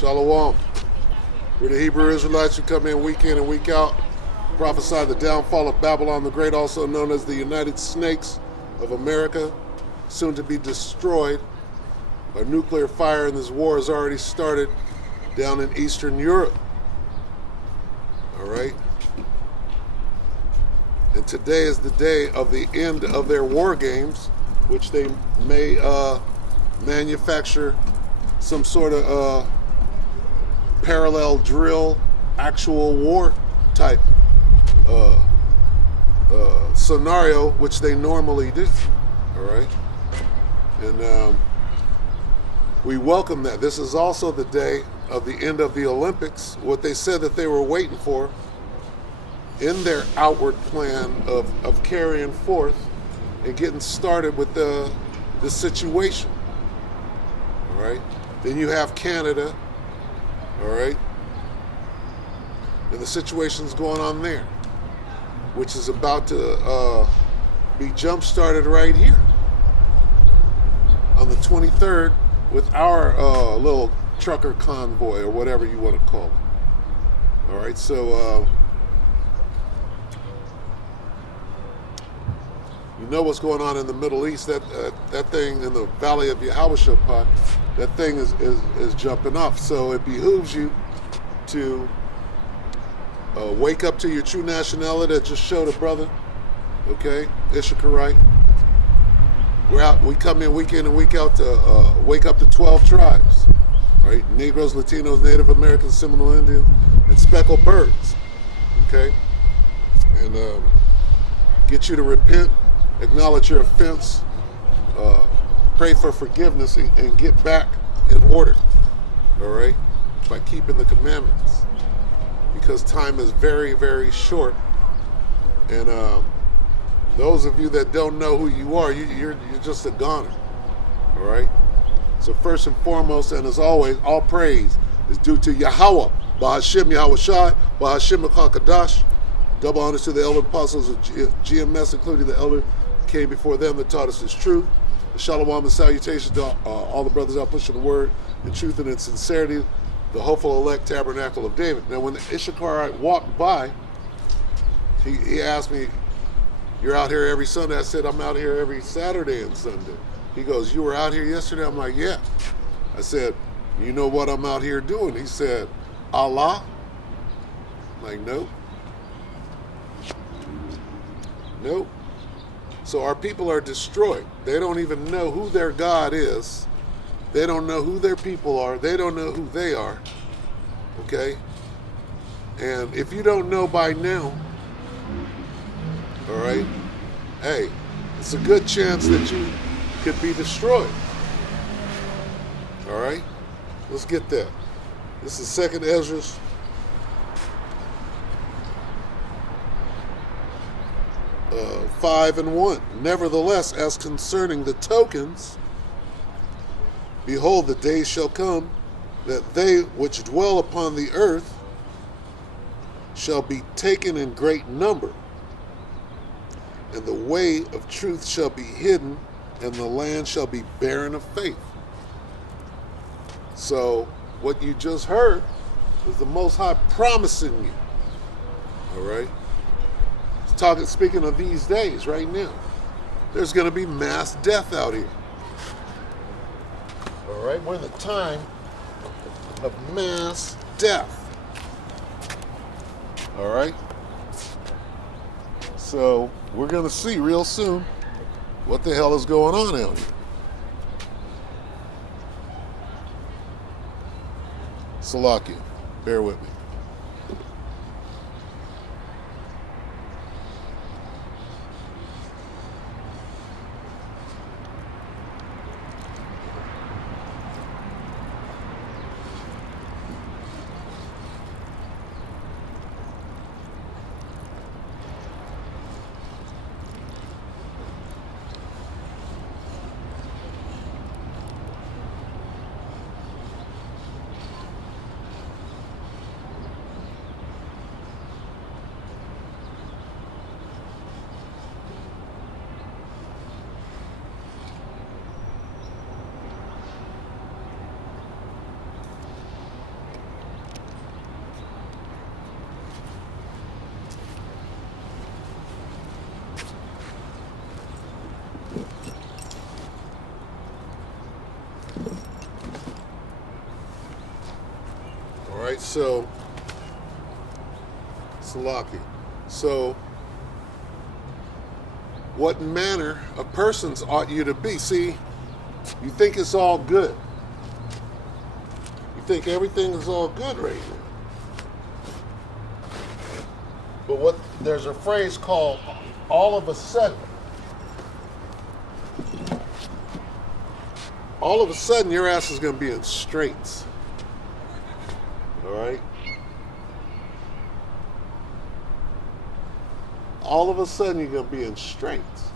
Shalom. We're the Hebrew Israelites who come in week and week out, prophesy the downfall of Babylon the Great, also known as the United Snakes of America, soon to be destroyed. A nuclear fire in this war has already started down in Eastern Europe. All right? And today is the day of the end of their war games, which they may manufacture some sort of parallel drill, actual war type scenario, which they normally do. All right? And we welcome that. This is also the day of the end of the Olympics, what they said that they were waiting for in their outward plan of carrying forth and getting started with the situation. All right? Then you have Canada, all right? And the situation's going on there, which is about to be jump-started right here on the 23rd with our little trucker convoy, or whatever you want to call it. All right, so you know what's going on in the Middle East. That thing in the Valley of Yahushua, that thing is jumping off. So it behooves you to wake up to your true nationality that just showed a brother, okay, Issacharite. We come in week and week out to wake up the 12 tribes, right? Negroes, Latinos, Native Americans, Seminole Indians, and speckled birds, okay? And get you to repent, acknowledge your offense, pray for forgiveness, and get back in order, all right? By keeping the commandments. Because time is very, very short. And those of you that don't know who you are, you're just a goner, all right? So first and foremost, and as always, all praise is due to Yahweh, Bahashim Yahweh Shai, Bahashim HaKadash. Double honors to the elder apostles of GMS, including the elder came before them that taught us this truth. Shalom and salutations to all the brothers out pushing the word in truth and in sincerity, the hopeful elect tabernacle of David. Now, when the Issacharite walked by, he asked me, "You're out here every Sunday?" I said, "I'm out here every Saturday and Sunday." He goes, "You were out here yesterday?" I'm like, "Yeah." I said, "You know what I'm out here doing?" He said, "Allah?" I'm like, "Nope. Nope." So our people are destroyed. They don't even know who their God is. They don't know who their people are. They don't know who they are. Okay? And if you don't know by now, all right, hey, it's a good chance that you could be destroyed. All right? Let's get that. This is 2nd Ezra 5:1. Nevertheless, as concerning the tokens, behold, the days shall come that they which dwell upon the earth shall be taken in great number, and the way of truth shall be hidden, and the land shall be barren of faith. So, what you just heard is the Most High promising you. All right? Speaking of these days right now, there's going to be mass death out here. All right? We're in the time of mass death. All right? So, we're going to see real soon what the hell is going on out here. Salakia, bear with me. So, Salaki. So, what manner of persons ought you to be? See, you think it's all good. You think everything is all good right now. But there's a phrase called all of a sudden. All of a sudden, your ass is going to be in straits. All right? All of a sudden, you're going to be in straits.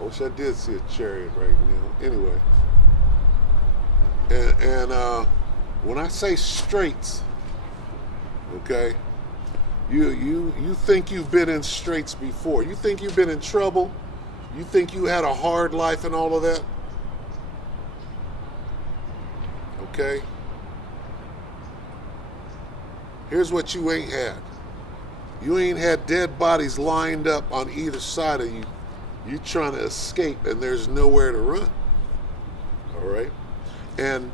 I wish I did see a chariot right now. Anyway. And when I say straits, okay, you think you've been in straits before. You think you've been in trouble. You think you had a hard life and all of that. Okay? Here's what you ain't had. You ain't had dead bodies lined up on either side of you. You trying to escape and there's nowhere to run. All right? And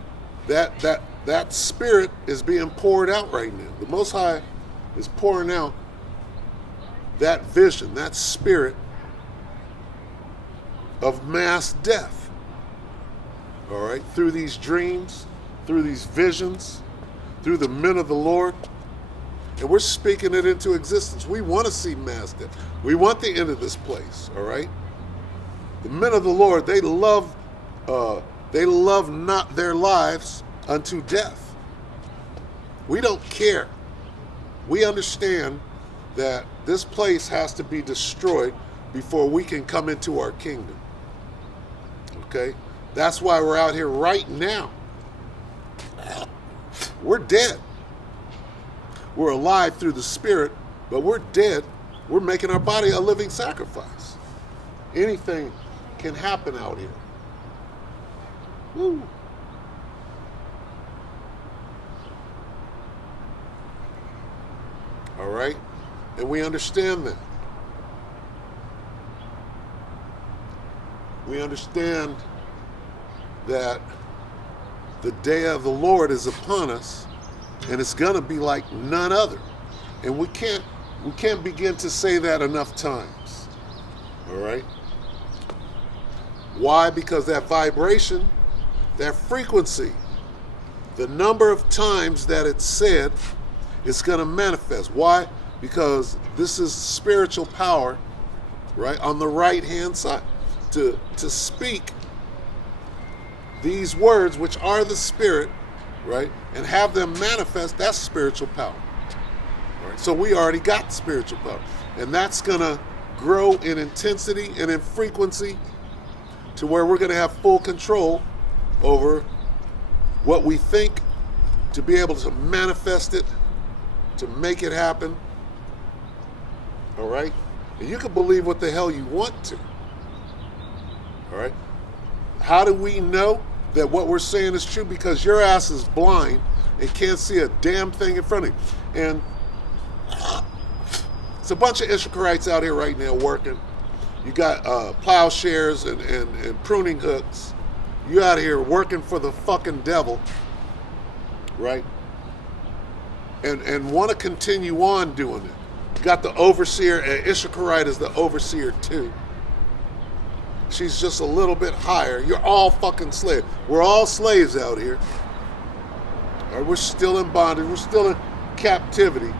that spirit is being poured out right now. The Most High is pouring out that vision, that spirit of mass death. All right? Through these dreams, through these visions, through the men of the Lord. And we're speaking it into existence. We want to see mass death. We want the end of this place, all right? The men of the Lord, they love not their lives unto death. We don't care. We understand that this place has to be destroyed before we can come into our kingdom. Okay? That's why we're out here right now. We're dead. We're alive through the Spirit, but we're dead. We're making our body a living sacrifice. Anything can happen out here. Woo. All right? And we understand that. We understand that the day of the Lord is upon us, and it's going to be like none other. And we can't begin to say that enough times. All right? Why? Because that vibration, that frequency, the number of times that it's said, it's going to manifest. Why? Because this is spiritual power, right, on the right-hand side. To speak these words, which are the Spirit, right, and have them manifest, that's spiritual power. All right? So we already got spiritual power. And that's going to grow in intensity and in frequency to where we're going to have full control over what we think, to be able to manifest it, to make it happen. All right? And you can believe what the hell you want to. All right? How do we know that what we're saying is true? Because your ass is blind and can't see a damn thing in front of you. And it's a bunch of Issacharites out here right now working. You got plowshares and pruning hooks. You out here working for the fucking devil, right? And want to continue on doing it. You got the overseer, and Issacharite is the overseer too. She's just a little bit higher. You're all fucking slaves. We're all slaves out here. Or we're still in bondage. We're still in captivity.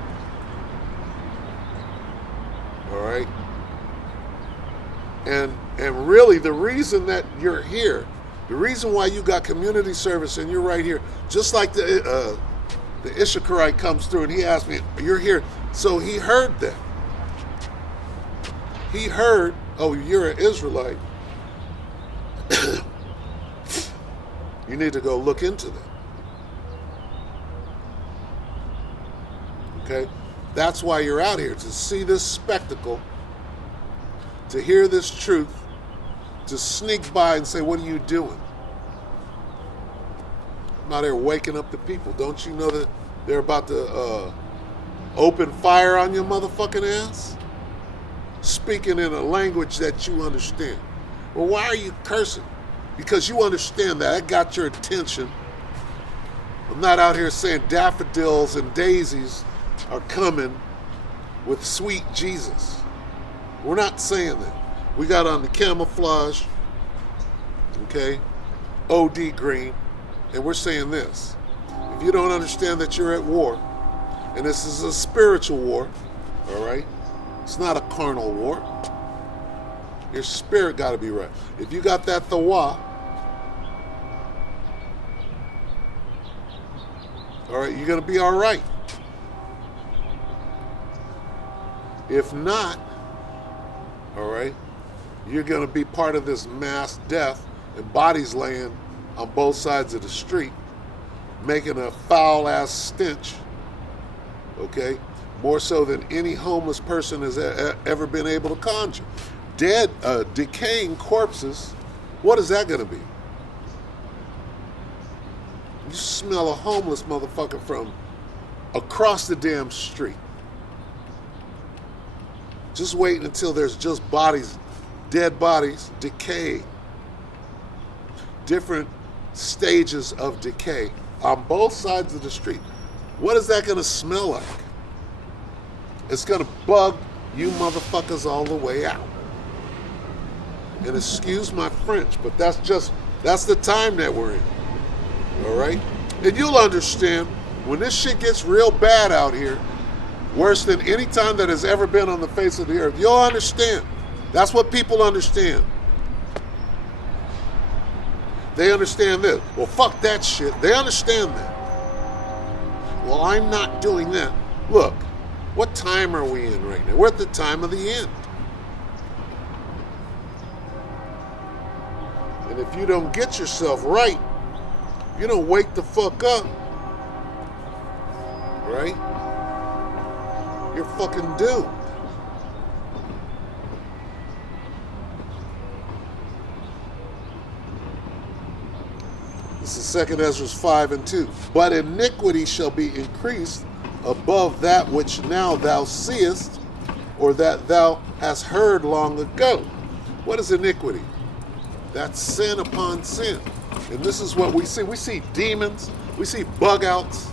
All right? And really the reason that you're here, the reason why you got community service and you're right here, just like the Issacharite comes through and he asked me, you're here. So he heard that. He heard, oh, you're an Israelite. You need to go look into that. Okay? That's why you're out here, to see this spectacle, to hear this truth, to sneak by and say, what are you doing? I'm out here waking up the people. Don't you know that they're about to open fire on your motherfucking ass? Speaking in a language that you understand. Well, why are you cursing? Because you understand that. It got your attention. I'm not out here saying daffodils and daisies are coming with sweet Jesus. We're not saying that. We got on the camouflage, okay, OD green, and we're saying this. If you don't understand that you're at war, and this is a spiritual war, all right? It's not a carnal war. Your spirit got to be right. If you got that thawa, all right, you're going to be all right. If not, all right, you're going to be part of this mass death and bodies laying on both sides of the street, making a foul-ass stench, okay, more so than any homeless person has ever been able to conjure. Dead, decaying corpses, what is that going to be? You smell a homeless motherfucker from across the damn street. Just wait until there's just bodies, dead bodies, decay. Different stages of decay on both sides of the street. What is that going to smell like? It's going to bug you motherfuckers all the way out. And excuse my French, but that's the time that we're in. All right? And you'll understand when this shit gets real bad out here, worse than any time that has ever been on the face of the earth. You'll understand. That's what people understand. They understand this. Well, fuck that shit. They understand that. Well, I'm not doing that. Look, what time are we in right now? We're at the time of the end. And if you don't get yourself right, you don't wake the fuck up, right? You're fucking doomed. This is 2 Ezra 5:2. But iniquity shall be increased above that which now thou seest, or that thou hast heard long ago. What is iniquity? That's sin upon sin. And this is what we see. We see demons. We see bug outs.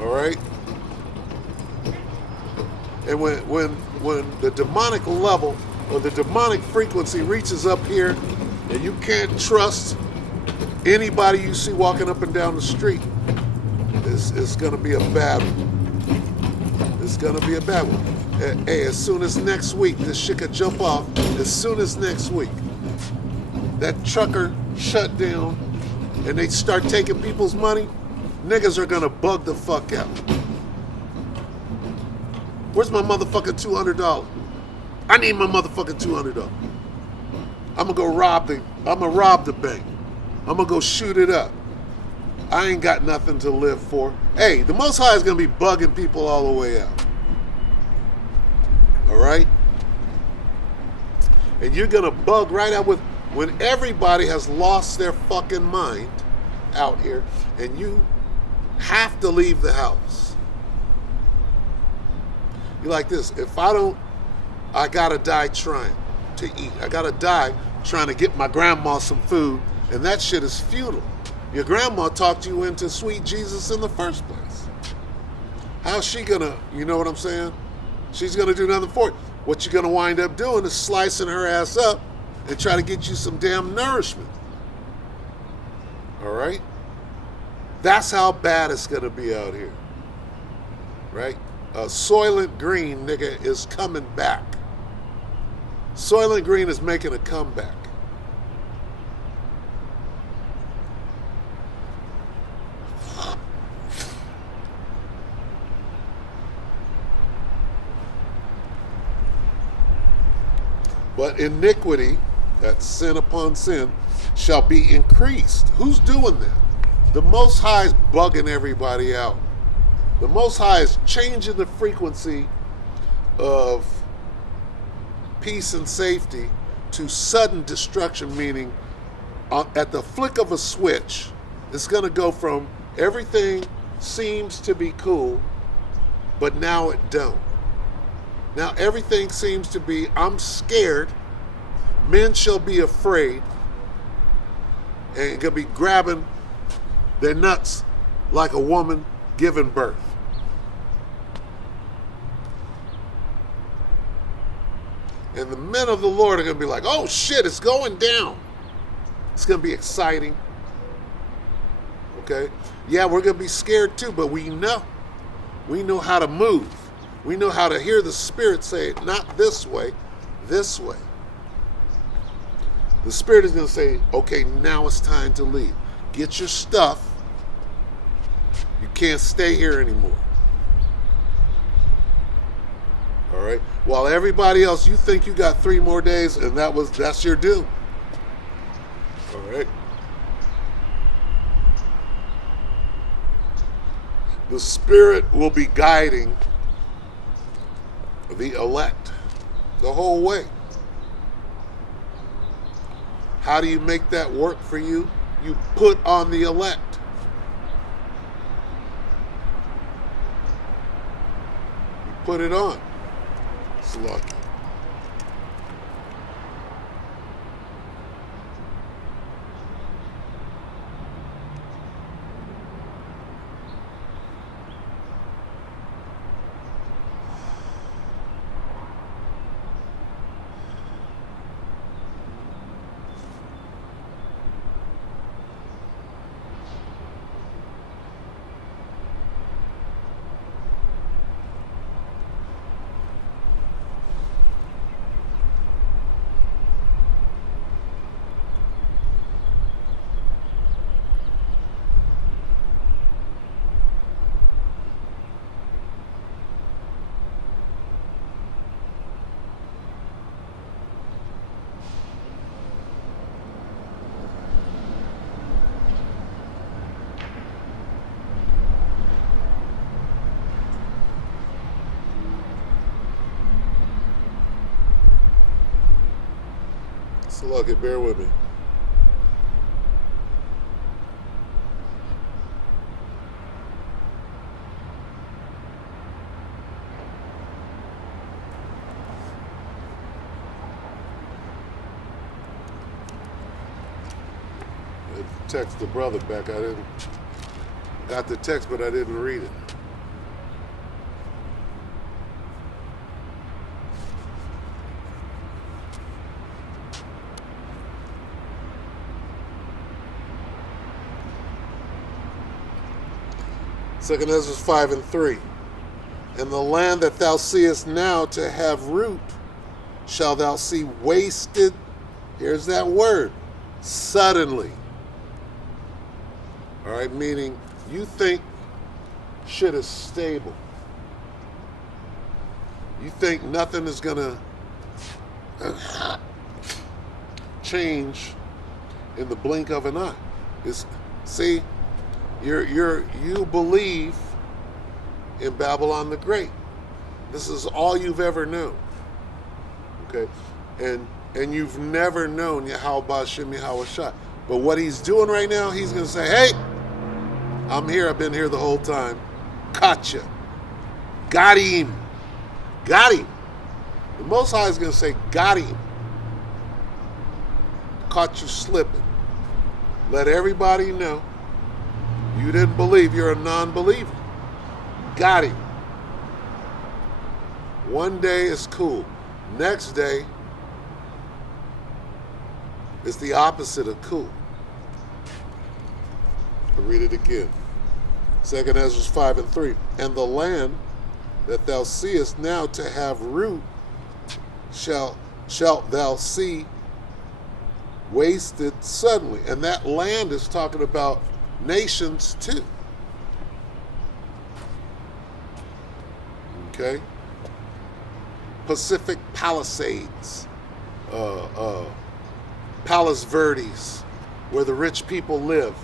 All right? And when the demonic level or the demonic frequency reaches up here and you can't trust anybody you see walking up and down the street, it's going to be a bad one. It's going to be a bad one. Hey, as soon as next week, this shit could jump off. As soon as next week, that trucker shut down and they start taking people's money, niggas are going to bug the fuck out. Where's my motherfucking $200? I need my motherfucking $200. I'm going to go rob the bank. I'm going to go shoot it up. I ain't got nothing to live for. Hey, the Most High is going to be bugging people all the way out. All right? And you're going to bug right out with when everybody has lost their fucking mind out here and you have to leave the house. You're like this, if I don't, I gotta die trying to eat. I gotta die trying to get my grandma some food, and that shit is futile. Your grandma talked you into sweet Jesus in the first place. How's she gonna, you know what I'm saying? She's gonna do nothing for it. What you're gonna wind up doing is slicing her ass up and try to get you some damn nourishment. All right? That's how bad it's gonna be out here. Right? Soylent Green, nigga, is coming back. Soylent Green is making a comeback. But iniquity, that's sin upon sin, shall be increased. Who's doing that? The Most High is bugging everybody out. The Most High is changing the frequency of peace and safety to sudden destruction, meaning at the flick of a switch, it's going to go from everything seems to be cool, but now it don't. Now everything seems to be, I'm scared, men shall be afraid, and going to be grabbing their nuts like a woman giving birth. And the men of the Lord are going to be like, oh shit, it's going down. It's going to be exciting. Okay? Yeah, we're going to be scared too, but we know. We know how to move. We know how to hear the Spirit say, not this way, this way. The Spirit is going to say, okay, now it's time to leave. Get your stuff. You can't stay here anymore. All right? While everybody else, you think you got 3 more days, and that's your doom. All right? The Spirit will be guiding the elect the whole way. How do you make that work for you? You put on the elect. You put it on. It's lucky. So lucky, bear with me. I text the brother back. I got the text, but I didn't read it. Second Ezra 5:3. And the land that thou seest now to have root, shall thou see wasted, here's that word, suddenly. All right, meaning you think shit is stable. You think nothing is gonna change in the blink of an eye. See, you believe in Babylon the Great. This is all you've ever known. Okay? And you've never known Yahweh Ba'Shem Yahweh Shah. But what he's doing right now, he's going to say, hey, I'm here. I've been here the whole time. Caught you. Got him. Got him. The Most High is going to say, got him. Caught you slipping. Let everybody know you didn't believe. You're a non-believer. Got him. One day is cool. Next day is the opposite of cool. I'll read it again. 2 Ezra 5:3. And the land that thou seest now to have root shalt thou see wasted suddenly. And that land is talking about nations too. Okay? Pacific Palisades, Palos Verdes, where the rich people live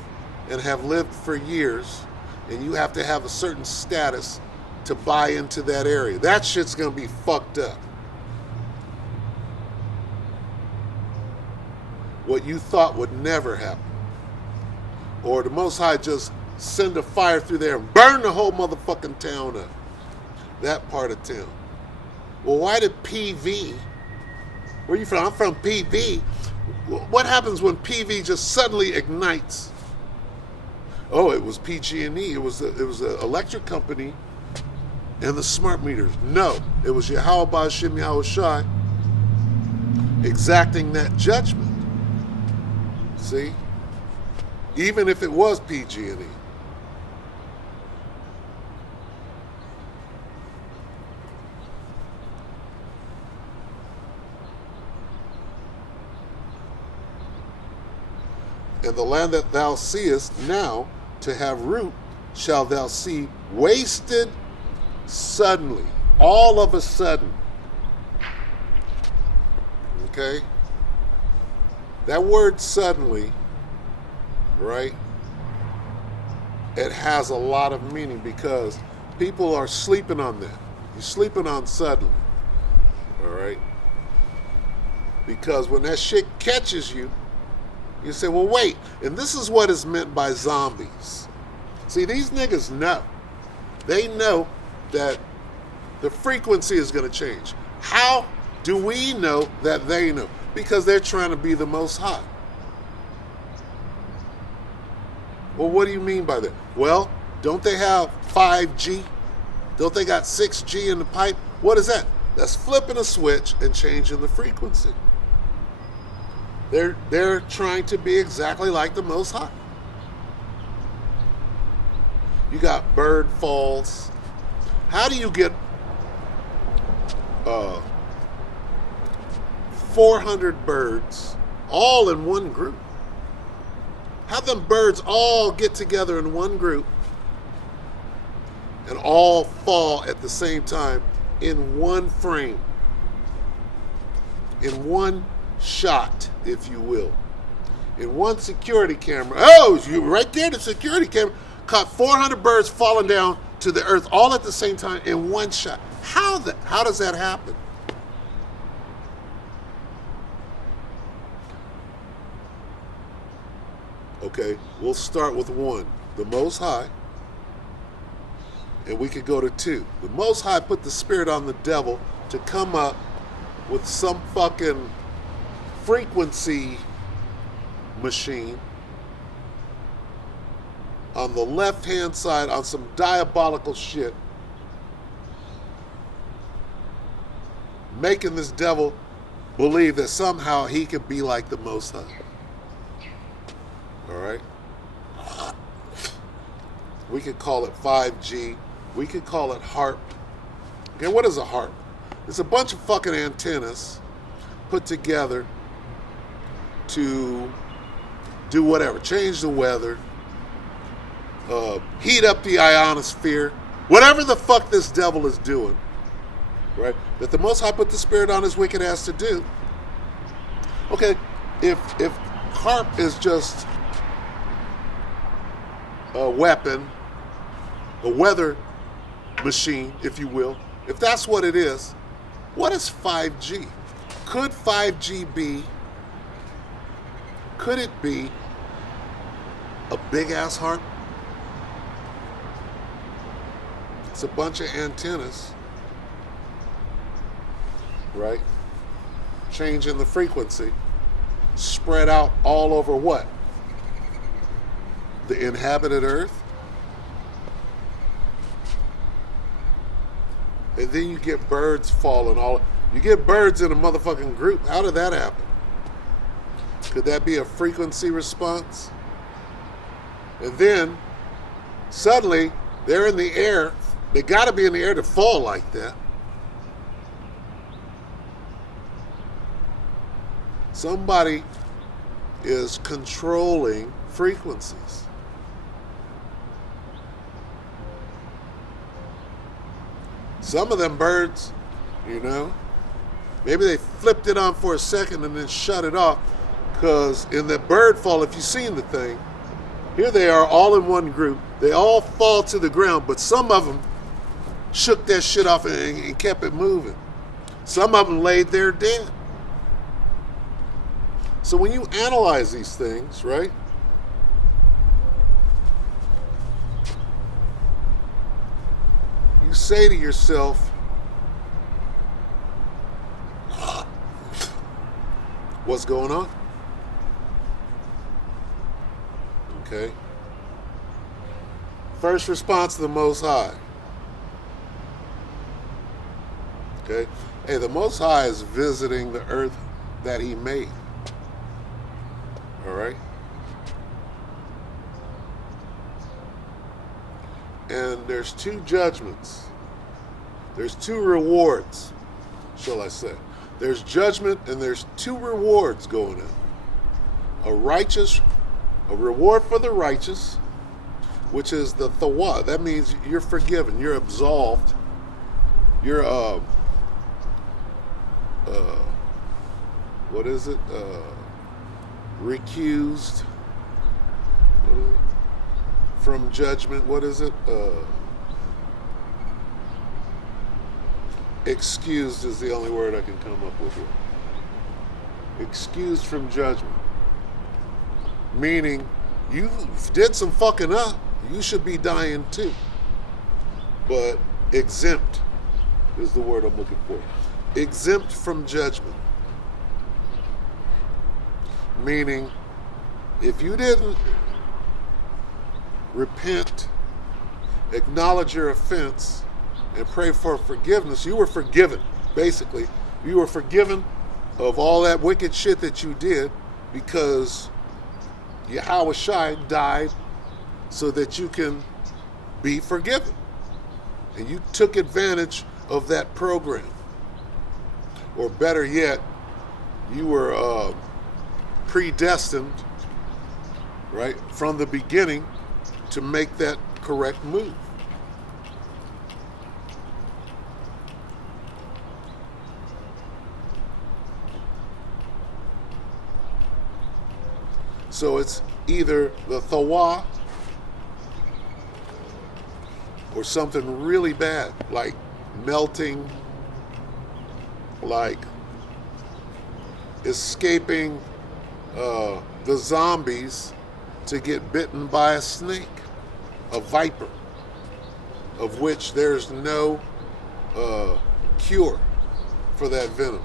and have lived for years, and you have to have a certain status to buy into that area. That shit's gonna be fucked up. What you thought would never happen. Or the Most High just send a fire through there and burn the whole motherfucking town up. That part of town. Well, why did PV? Where are you from? I'm from PV. What happens when PV just suddenly ignites? Oh, it was PG&E. It was the electric company and the smart meters. No, it was Yahweh Ba'Shem Yahweh Shai exacting that judgment. See? Even if it was PG&E. And the land that thou seest now to have root shall thou see wasted suddenly, all of a sudden. Okay? That word suddenly, right? It has a lot of meaning because people are sleeping on that. You're sleeping on suddenly. All right? Because when that shit catches you, you say, well, wait, and this is what is meant by zombies. See, these niggas know. They know that the frequency is going to change. How do we know that they know? Because they're trying to be the Most High. Well, what do you mean by that? Well, don't they have 5G? Don't they got 6G in the pipe? What is that? That's flipping a switch and changing the frequency. They're trying to be exactly like the Most High. You got bird falls. How do you get 400 birds all in one group? How them birds all get together in one group and all fall at the same time in one frame, in one shot, if you will, in one security camera? Oh, you right there, the security camera caught 400 birds falling down to the earth all at the same time in one shot. How does that happen? Okay, we'll start with one, the Most High, and we could go to two. The Most High put the spirit on the devil to come up with some fucking frequency machine on the left-hand side on some diabolical shit, making this devil believe that somehow he could be like the Most High. All right? We could call it 5G. We could call it HARP. Okay, what is a HARP? It's a bunch of fucking antennas put together to do whatever, change the weather, heat up the ionosphere, whatever the fuck this devil is doing, right? That the Most High put the spirit on his wicked ass to do. Okay, if HARP is just a weapon, a weather machine, if you will, if that's what it is, what is 5G? Could 5G be, could it be a big ass HARP? It's a bunch of antennas, right? Changing the frequency, spread out all over what? The inhabited earth? And then you get birds falling all. You get birds in a motherfucking group. How did that happen? Could that be a frequency response? And then suddenly they're in the air. They got to be in the air to fall like that. Somebody is controlling frequencies. Some of them birds, you know, maybe they flipped it on for a second and then shut it off, because in the bird fall, if you've seen the thing, here they are all in one group. They all fall to the ground, but some of them shook that shit off and kept it moving. Some of them laid there dead. So when you analyze these things, right, you say to yourself, what's going on? Okay. First response to the Most High. Okay? Hey, the Most High is visiting the earth that he made. All right? And there's two judgments. There's two rewards, shall I say. There's judgment and there's two rewards going on. A reward for the righteous, which is the thawa. That means you're forgiven, you're absolved, you're what is it? Recused. What is it? From judgment. What is it? Excused is the only word I can come up with here. Excused from judgment. Meaning, you did some fucking up. You should be dying too. But exempt is the word I'm looking for. Exempt from judgment. Meaning, if you didn't repent, acknowledge your offense, and pray for forgiveness, you were forgiven. Basically, you were forgiven of all that wicked shit that you did because Yahweh Shai died so that you can be forgiven. And you took advantage of that program. Or better yet, you were predestined, right, from the beginning to make that correct move. So it's either the thawa or something really bad, like melting, like escaping the zombies to get bitten by a snake, a viper, of which there's no cure for that venom.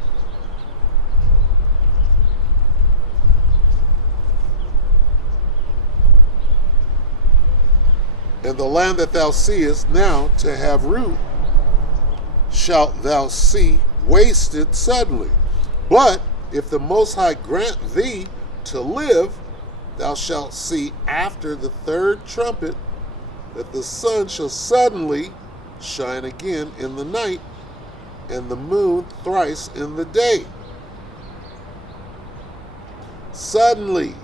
And the land that thou seest now to have root, shalt thou see wasted suddenly. But if the Most High grant thee to live, thou shalt see after the third trumpet that the sun shall suddenly shine again in the night, and the moon thrice in the day. Suddenly.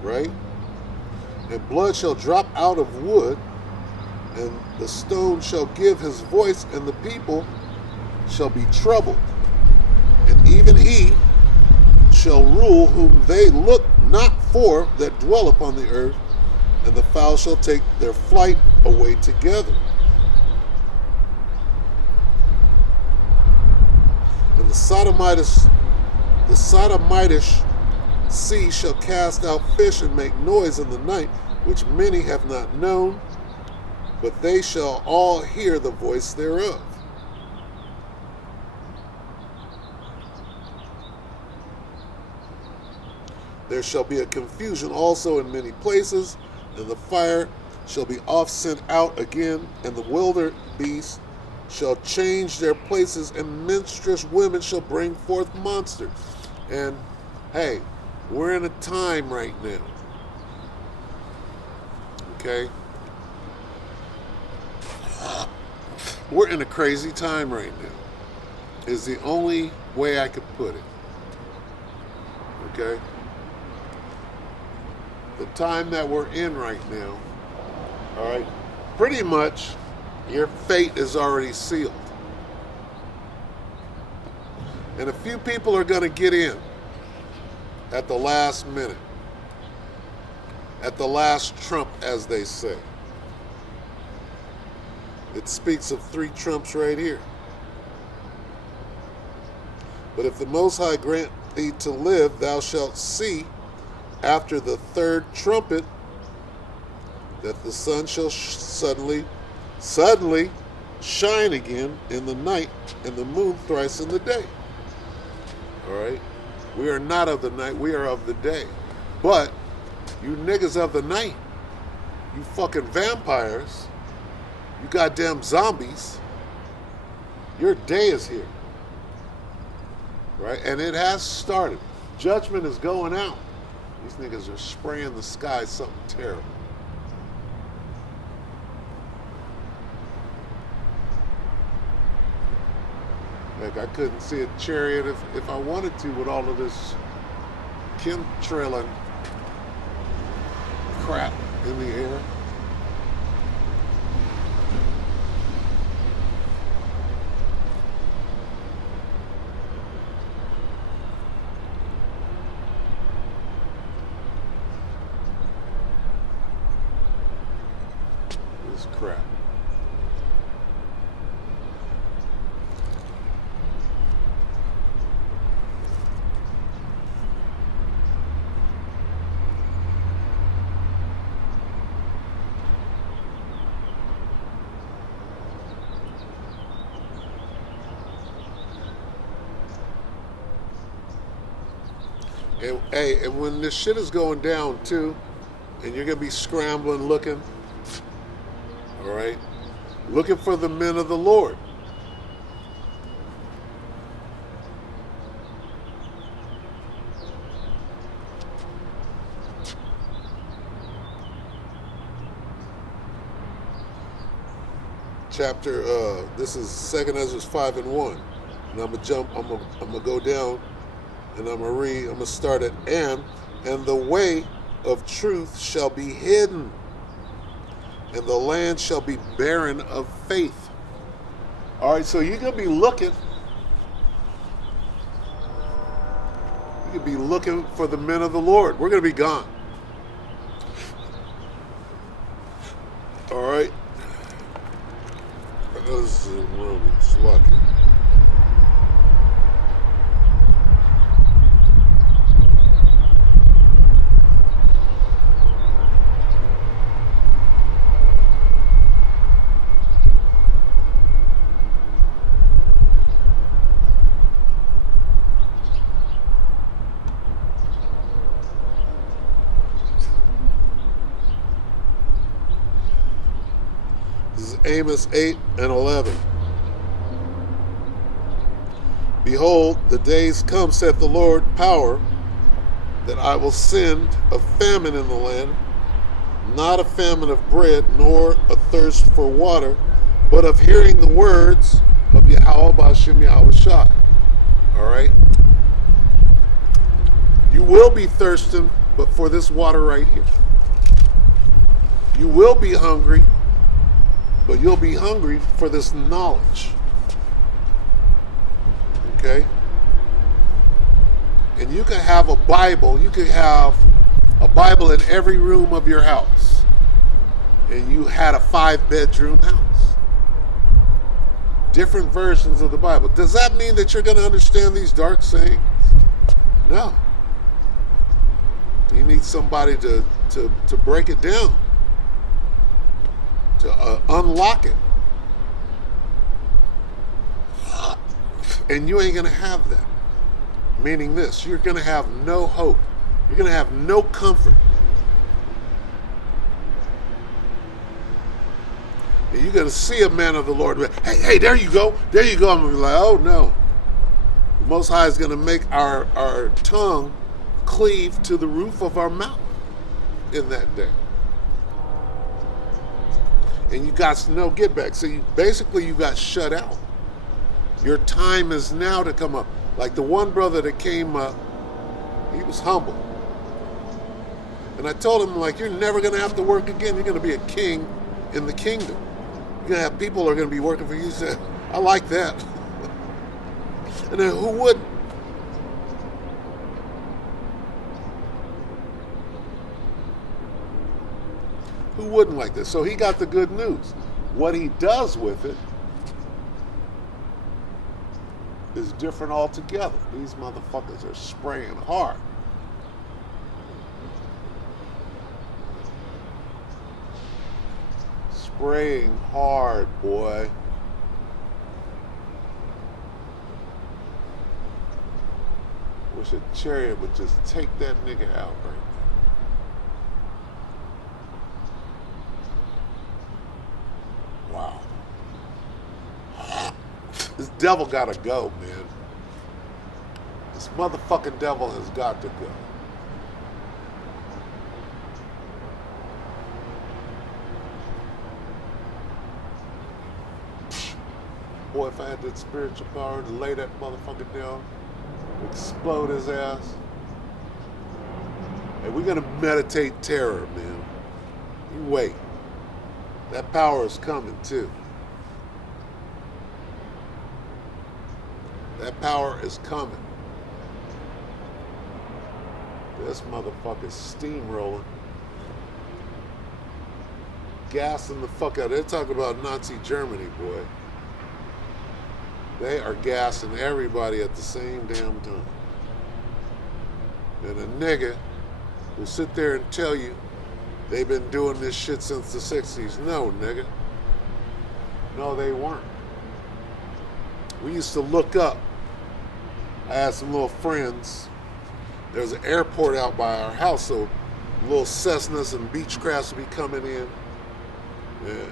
Right? And blood shall drop out of wood, and the stone shall give his voice, and the people shall be troubled. And even he shall rule whom they look not for that dwell upon the earth, and the fowl shall take their flight away together. And the Sodomitish sea shall cast out fish and make noise in the night, which many have not known, but they shall all hear the voice thereof. There shall be a confusion also in many places, and the fire shall be oft sent out again, and the wilder beasts shall change their places, and menstruous women shall bring forth monsters. And hey, we're in a time right now. Okay? We're in a crazy time right now. Is the only way I could put it. Okay? The time that we're in right now, all right, pretty much your fate is already sealed. And a few people are going to get in at the last minute, at the last trump, as they say. It speaks of 3 trumps right here. But if the Most High grant thee to live, thou shalt see after the third trumpet that the sun shall suddenly shine again in the night, and the moon thrice in the day. All right? We are not of the night, we are of the day. But You niggas of the night. You fucking vampires. You goddamn zombies. Your day is here. Right? And it has started. Judgment is going out. These niggas are spraying the sky something terrible. Like, I couldn't see a chariot if I wanted to with all of this chemtrailing crap in the air. This crap. And, hey, and when this shit is going down too, and you're gonna be scrambling looking, all right, looking for the men of the Lord. Chapter, this is 2 Ezra 5:1, and I'm gonna go down. And I'm going to start at and the way of truth shall be hidden, and the land shall be barren of faith. All right, so you're going to be looking. You could be looking for the men of the Lord. We're going to be gone. All right. This is Romans, lucky. Amos 8:11. Behold, the days come, saith the Lord power, that I will send a famine in the land, not a famine of bread, nor a thirst for water, but of hearing the words of Yahweh B'Hashem Yahweh Shai. All right? You will be thirsting, but for this water right here. You will be hungry, but you'll be hungry for this knowledge. Okay? And you can have a Bible. You can have a Bible in every room of your house. And you had a 5-bedroom house. Different versions of the Bible. Does that mean that you're going to understand these dark sayings? No. You need somebody to break it down. To unlock it. And you ain't going to have that. Meaning this, you're going to have no hope. You're going to have no comfort. And you're going to see a man of the Lord. Hey, there you go. There you go. I'm going to be like, oh no. The Most High is going to make our tongue cleave to the roof of our mouth in that day. And you got no get back. So you got shut out. Your time is now to come up. Like the one brother that came up, he was humble. And I told him, like, you're never going to have to work again. You're going to be a king in the kingdom. You're going to have people who are going to be working for you. He said, I like that. And then who wouldn't? Who wouldn't like this? So he got the good news. What he does with it is different altogether. These motherfuckers are spraying hard. Spraying hard, boy. Wish a chariot would just take that nigga out right now. devil gotta go, man. This motherfucking devil has got to go. Boy, if I had that spiritual power to lay that motherfucker down, explode his ass. And we're gonna meditate terror, man. You wait. That power is coming too. That power is coming. This motherfucker's steamrolling. Gassing the fuck out. They're talking about Nazi Germany, boy. They are gassing everybody at the same damn time. And a nigga will sit there and tell you they've been doing this shit since the 60s. No, nigga. No, they weren't. We used to look up. I had some little friends. There was an airport out by our house, so little Cessnas and Beechcrafts would be coming in.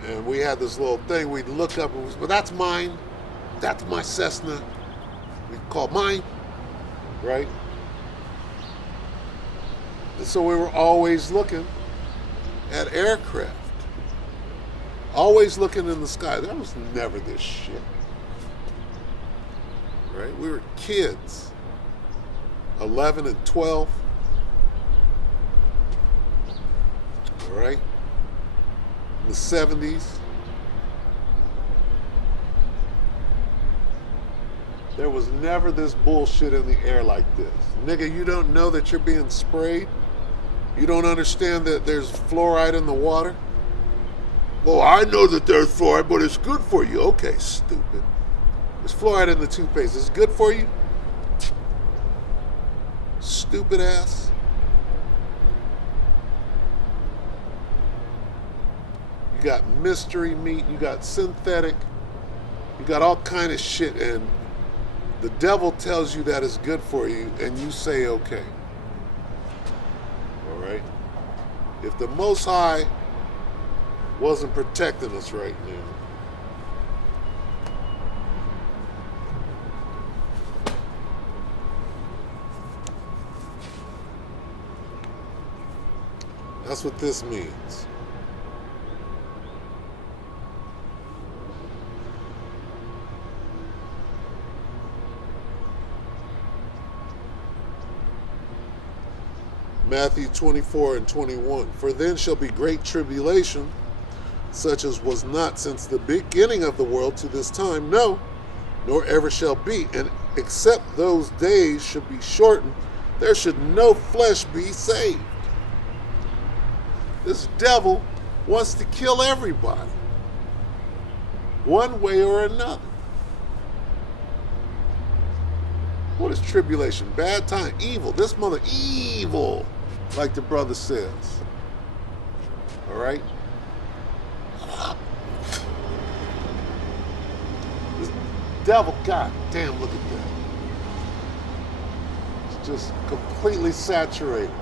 And we had this little thing. We'd look up and we'd say, well, that's mine. That's my Cessna. We call mine, right? And so we were always looking at aircraft. Always looking in the sky. There was never this shit. Right? We were kids. 11 and 12. All right? In the 70s. There was never this bullshit in the air like this. Nigga, you don't know that you're being sprayed? You don't understand that there's fluoride in the water? Well, I know that there's fluoride, but it's good for you. Okay, stupid. There's fluoride in the toothpaste. It's good for you? Stupid ass. You got mystery meat. You got synthetic. You got all kind of shit, and the devil tells you that it's good for you, and you say okay. All right? If the Most High wasn't protecting us right now, that's what this means. Matthew 24 and 21. For then shall be great tribulation, such as was not since the beginning of the world to this time, no, nor ever shall be. And except those days should be shortened, there should no flesh be saved. This devil wants to kill everybody, one way or another. What is tribulation? Bad time, evil. This mother evil, like the brother says. All right? This devil, god damn, look at that. It's just completely saturated.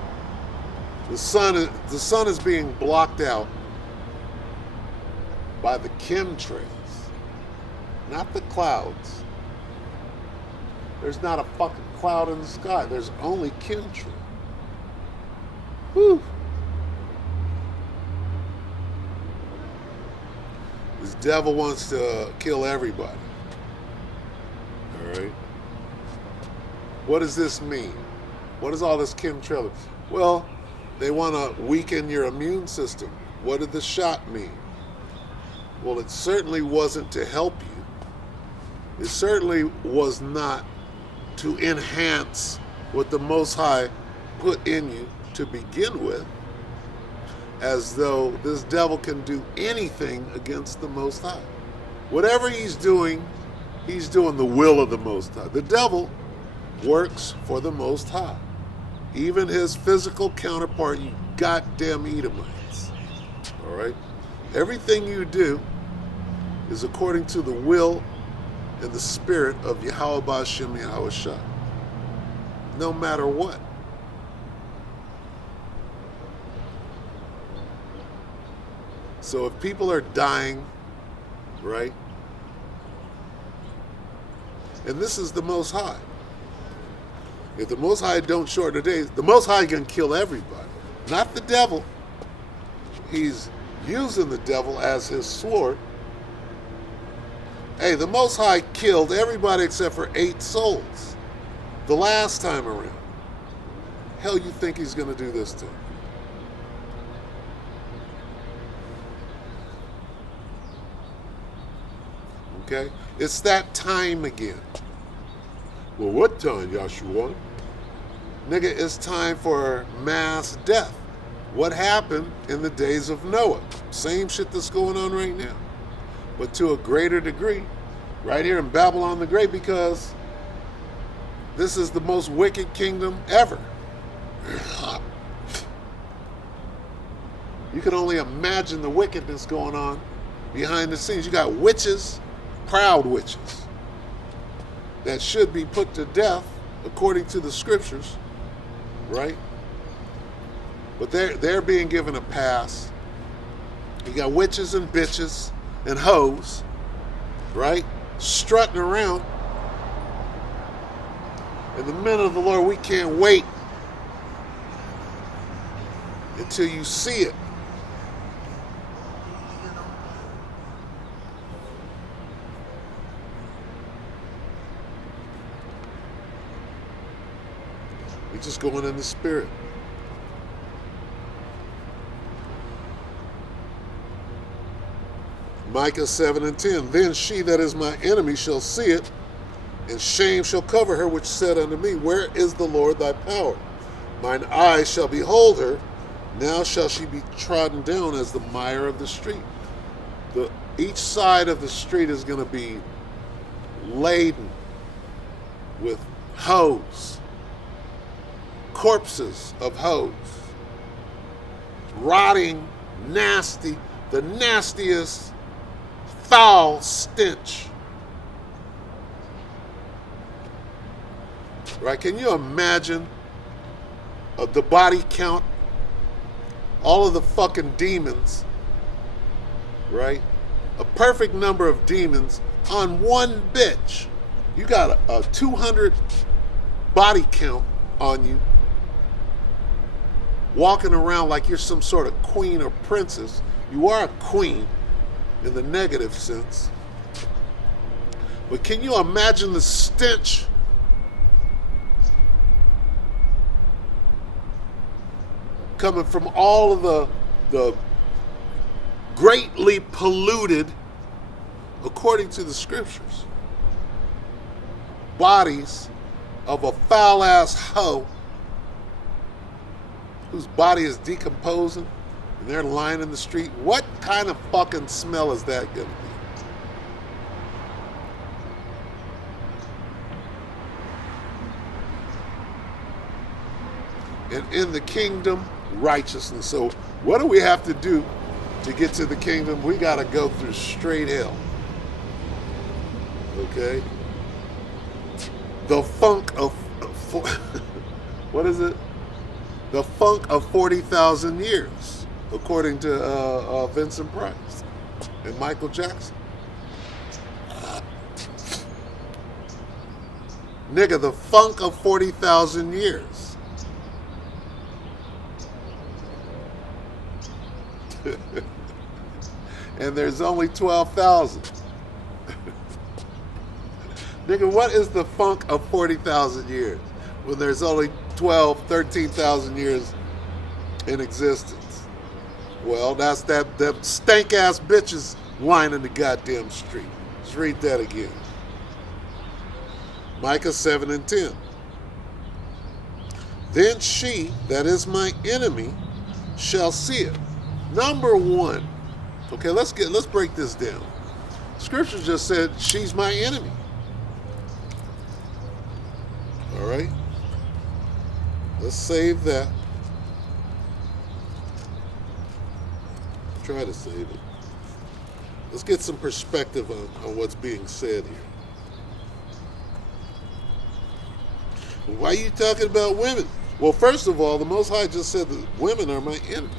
The sun is being blocked out by the chemtrails, not the clouds. There's not a fucking cloud in the sky. There's only chemtrail. Whew. This devil wants to kill everybody. All right? What does this mean? What is all this chemtrail? Well, they want to weaken your immune system. What did the shot mean? Well, it certainly wasn't to help you. It certainly was not to enhance what the Most High put in you to begin with, as though this devil can do anything against the Most High. Whatever he's doing the will of the Most High. The devil works for the Most High. Even his physical counterpart, you goddamn Edomites. All right? Everything you do is according to the will and the spirit of Yahweh Ba'Shem Yahweh Shah. No matter what. So if people are dying, right? And this is the Most High. If the Most High don't shorten the days, the Most High can kill everybody. Not the devil. He's using the devil as his sword. Hey, the Most High killed everybody except for 8 souls the last time around. Hell you think he's going to do this to? Okay? It's that time again. Well, what time, Yahshua? Nigga, it's time for mass death. What happened in the days of Noah? Same shit that's going on right now. But to a greater degree, right here in Babylon the Great, because this is the most wicked kingdom ever. You can only imagine the wickedness going on behind the scenes. You got witches, proud witches, that should be put to death according to the scriptures, right? But they're being given a pass. You got witches and bitches and hoes, right? Strutting around. And the men of the Lord, we can't wait until you see it. We're just going in the spirit. Micah 7 and 10. Then she that is my enemy shall see it, and shame shall cover her, which said unto me, where is the Lord thy power? Mine eyes shall behold her. Now shall she be trodden down as the mire of the street. Each side of the street is going to be laden with hoes, corpses of hoes, rotting, nasty, the nastiest, foul stench. Right? Can you imagine the body count? All of the fucking demons, right? A perfect number of demons on one bitch. You got a 200 body count on you, walking around like you're some sort of queen or princess. You are a queen in the negative sense. But can you imagine the stench coming from all of the greatly polluted, according to the scriptures, bodies of a foul-ass hoe whose body is decomposing and they're lying in the street? What kind of fucking smell is that going to be? And in the kingdom, righteousness. So what do we have to do to get to the kingdom? We got to go through straight hell. Okay? The funk of what is it? The funk of 40,000 years, according to Vincent Price and Michael Jackson. Nigga, the funk of 40,000 years. And there's only 12,000. Nigga, what is the funk of 40,000 years when there's only 13,000 years in existence? Well, that's that stank ass bitches lining the goddamn street. Let's read that again. Micah 7 and 10. Then she that is my enemy shall see it. Number one. Okay, let's break this down. Scripture just said she's my enemy. All right. Let's save that. Try to save it. Let's get some perspective on what's being said here. Why are you talking about women? Well, first of all, the Most High just said that women are my enemy.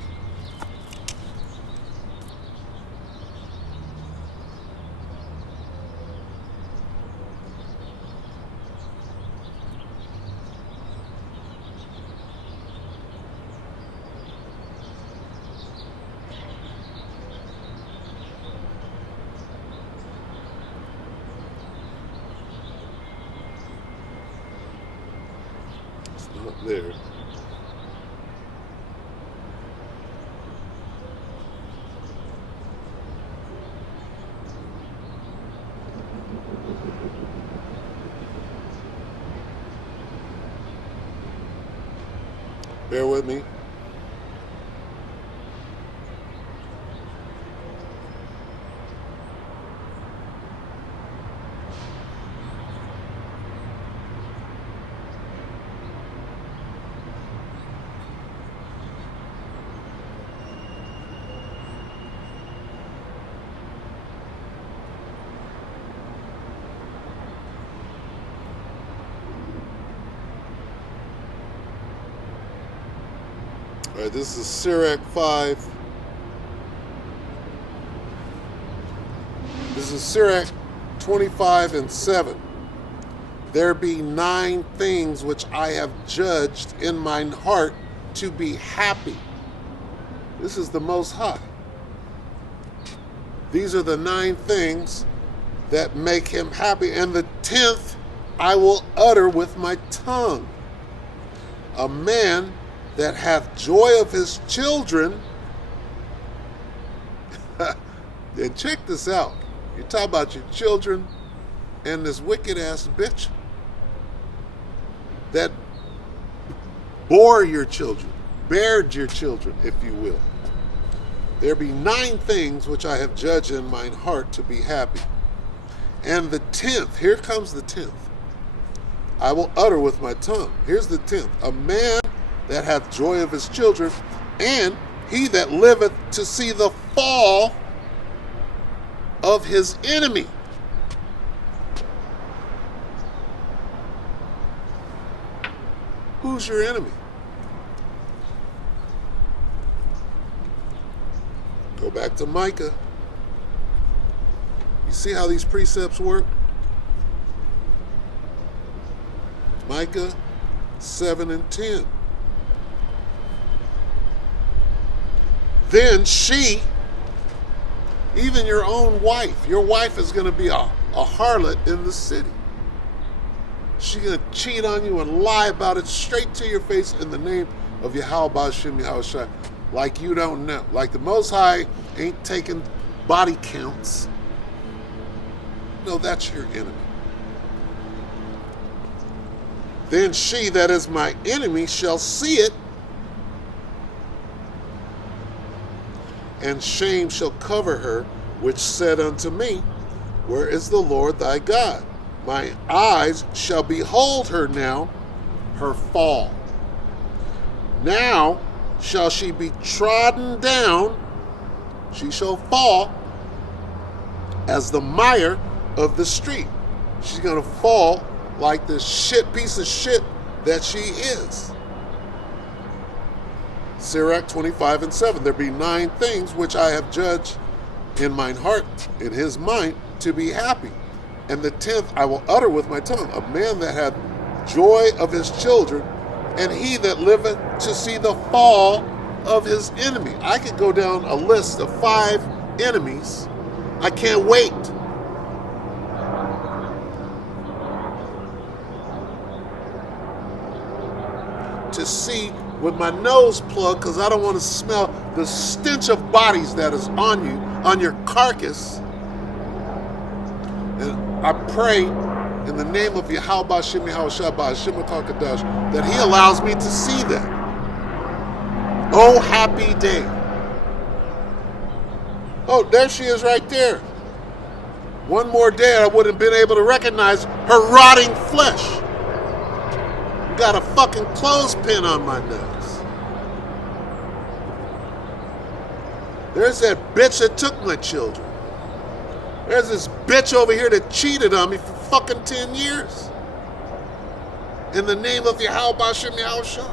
There. Bear with me. All right, this is Sirach 5. This is Sirach 25 and 7. There be 9 things which I have judged in mine heart to be happy. This is the Most High. These are the 9 things that make him happy. And the 10th I will utter with my tongue. A man that hath joy of his children. And check this out. You talk about your children and this wicked ass bitch that bore your children, bared your children, if you will. There be 9 things which I have judged in mine heart to be happy. And the 10th, here comes the 10th, I will utter with my tongue. Here's the 10th. A man that hath joy of his children, and he that liveth to see the fall of his enemy. Who's your enemy? Go back to Micah. You see how these precepts work? Micah 7 and 10. Then she, even your own wife, your wife is going to be a harlot in the city. She's going to cheat on you and lie about it straight to your face in the name of Yahweh Ba'ashem Yahushua, like you don't know. Like the Most High ain't taking body counts. No, that's your enemy. Then she that is my enemy shall see it, and shame shall cover her, which said unto me, where is the Lord thy God? My eyes shall behold her now, her fall. Now shall she be trodden down, she shall fall as the mire of the street. She's going to fall like this shit piece of shit that she is. Sirach 25 and 7. There be 9 things which I have judged in mine heart, in his mind, to be happy. And the 10th I will utter with my tongue. A man that hath joy of his children, and he that liveth to see the fall of his enemy. I could go down a list of 5 enemies. I can't wait. To see with my nose plugged, because I don't want to smell the stench of bodies that is on you, on your carcass. And I pray in the name of Yahweh Ba'ashem Yahushua Ba'ashem HaKadosh that he allows me to see that. Oh, happy day. Oh, there she is right there. One more day I wouldn't have been able to recognize her rotting flesh. Got a fucking clothespin on my nose. There's that bitch that took my children. There's this bitch over here that cheated on me for fucking 10 years. In the name of Yahweh Ba'ashem Yahushua.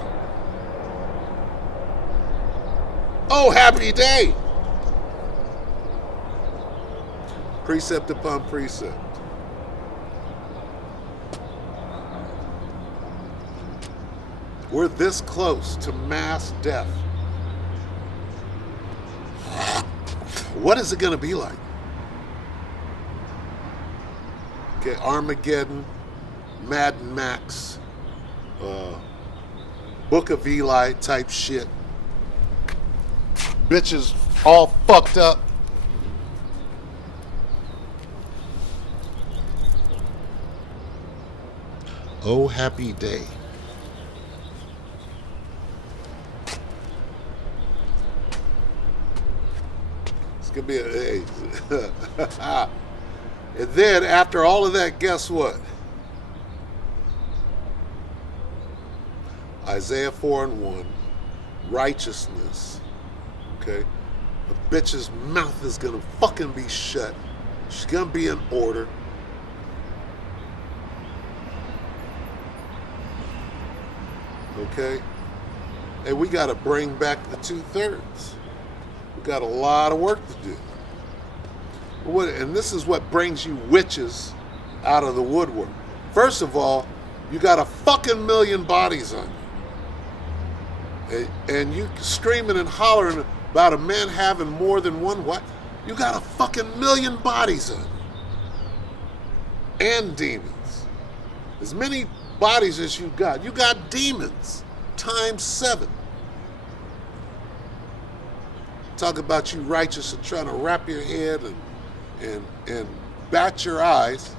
Oh, happy day. Precept upon precept. We're this close to mass death. What is it going to be like? Okay, Armageddon, Mad Max, Book of Eli type shit. Bitches all fucked up. Oh, happy day. It's gonna be a and then after all of that, guess what? Isaiah 4:1, righteousness. Okay? A bitch's mouth is gonna fucking be shut. She's gonna be in order. Okay? And we gotta bring back the 2/3. We got a lot of work to do. And this is what brings you witches out of the woodwork. First of all, you got a fucking million bodies on you. And you screaming and hollering about a man having more than one what? You got a fucking million bodies on you. And demons. As many bodies as you got demons times 7. Talk about you righteous and trying to wrap your head and bat your eyes.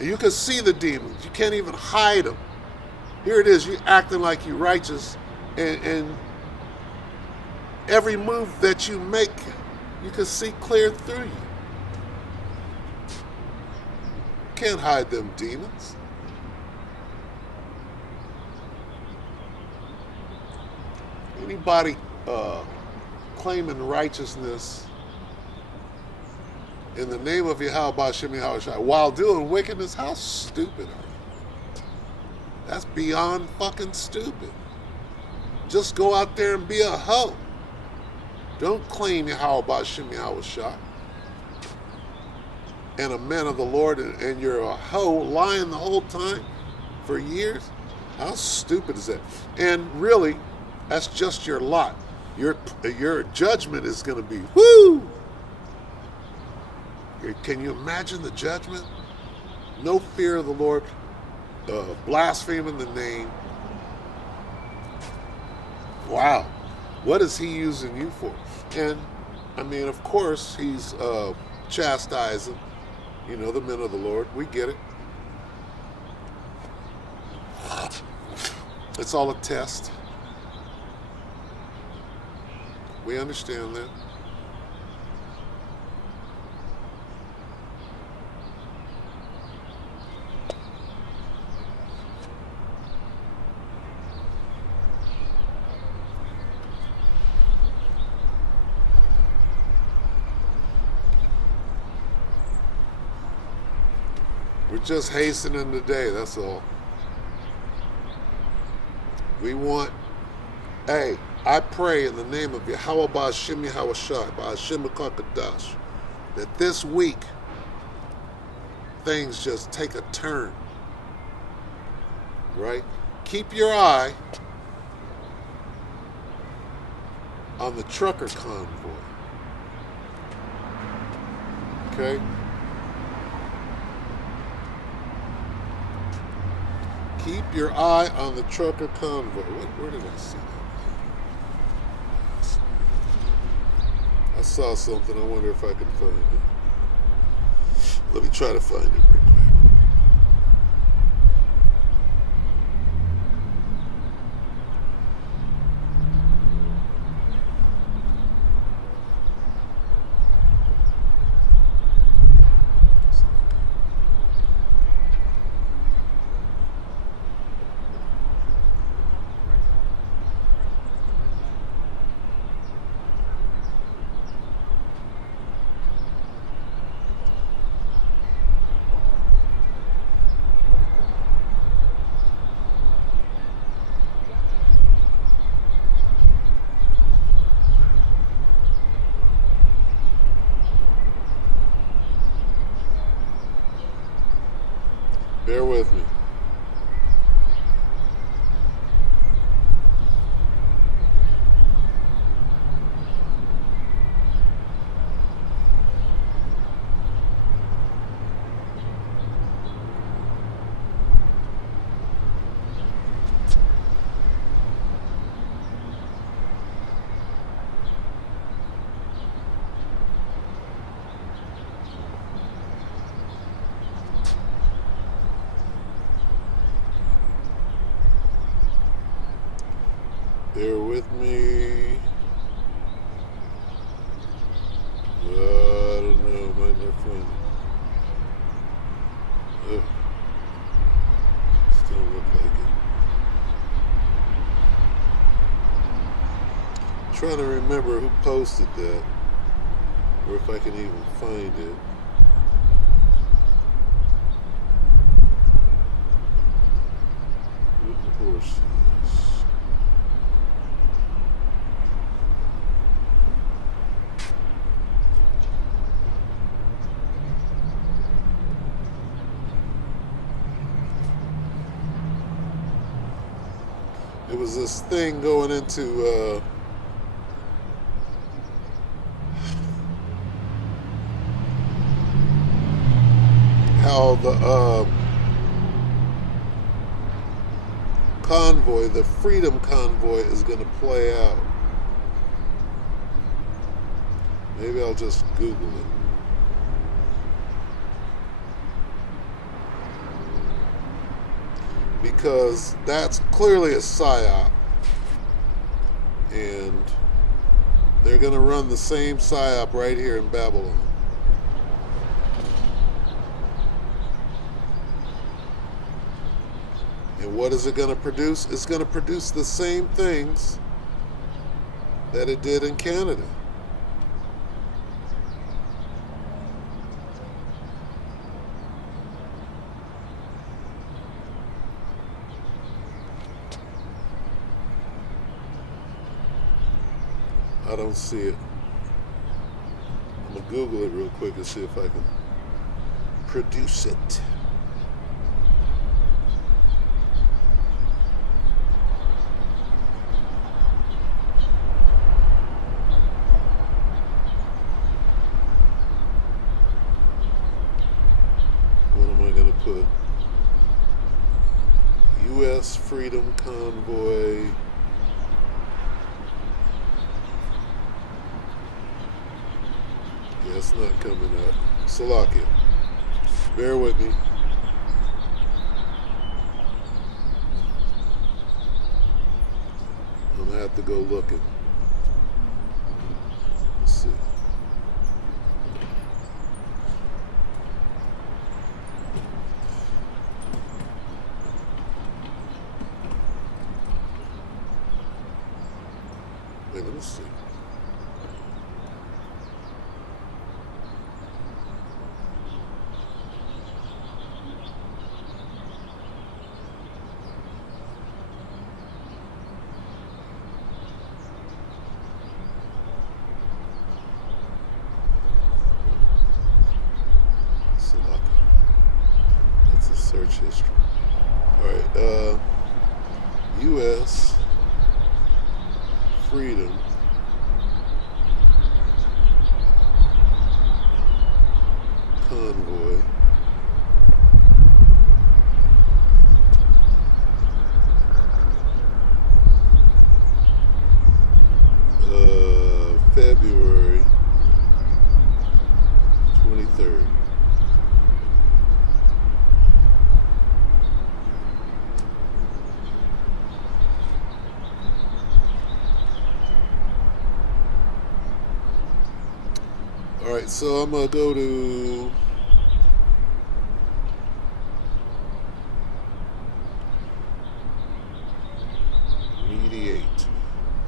And you can see the demons. You can't even hide them. Here it is, you acting like you righteous, and every move that you make, you can see clear through you. Can't hide them demons. Anybody claiming righteousness in the name of Yahweh Shem Yahweh while doing wickedness, how stupid are you? That's beyond fucking stupid. Just go out there and be a hoe. Don't claim Yahweh Shem Yahweh and a man of the Lord, and you're a hoe lying the whole time for years. How stupid is that? And really, that's just your lot. Your judgment is going to be, whoo! Can you imagine the judgment? No fear of the Lord, blaspheming the name. Wow. What is he using you for? And, I mean, of course, he's chastising, the men of the Lord. We get it. It's all a test. We understand that. We're just hastening the day, that's all. We want, I pray in the name of Yahweh Ba'ashem Yahweh Shai, Ba'ashem Kadash, that this week things just take a turn, right? Keep your eye on the trucker convoy, okay? Keep your eye on the trucker convoy. Where did I see that? I saw something. I wonder if I can find it. Let me try to find it real quick. Bear with me. I don't know. Might not find it. Still look like it. I'm trying to remember who posted that, or if I can even find it. Wooden horses. It was this thing going into how the convoy, the Freedom Convoy, is going to play out. Maybe I'll just Google it. Because that's clearly a psyop, and they're going to run the same psyop right here in Babylon. And what is it going to produce? It's going to produce the same things that it did in Canada. I don't see it. I'm going to Google it real quick and see if I can produce it. What am I going to put? U.S. Freedom Convoy. Yeah, it's not coming up. Salakia. Bear with me. I'm going to have to go looking. Let's see. Wait, let me see. That's a search history. All right, U.S. Freedom Convoy. February 23rd. All right, so I'm going to go to Mediate.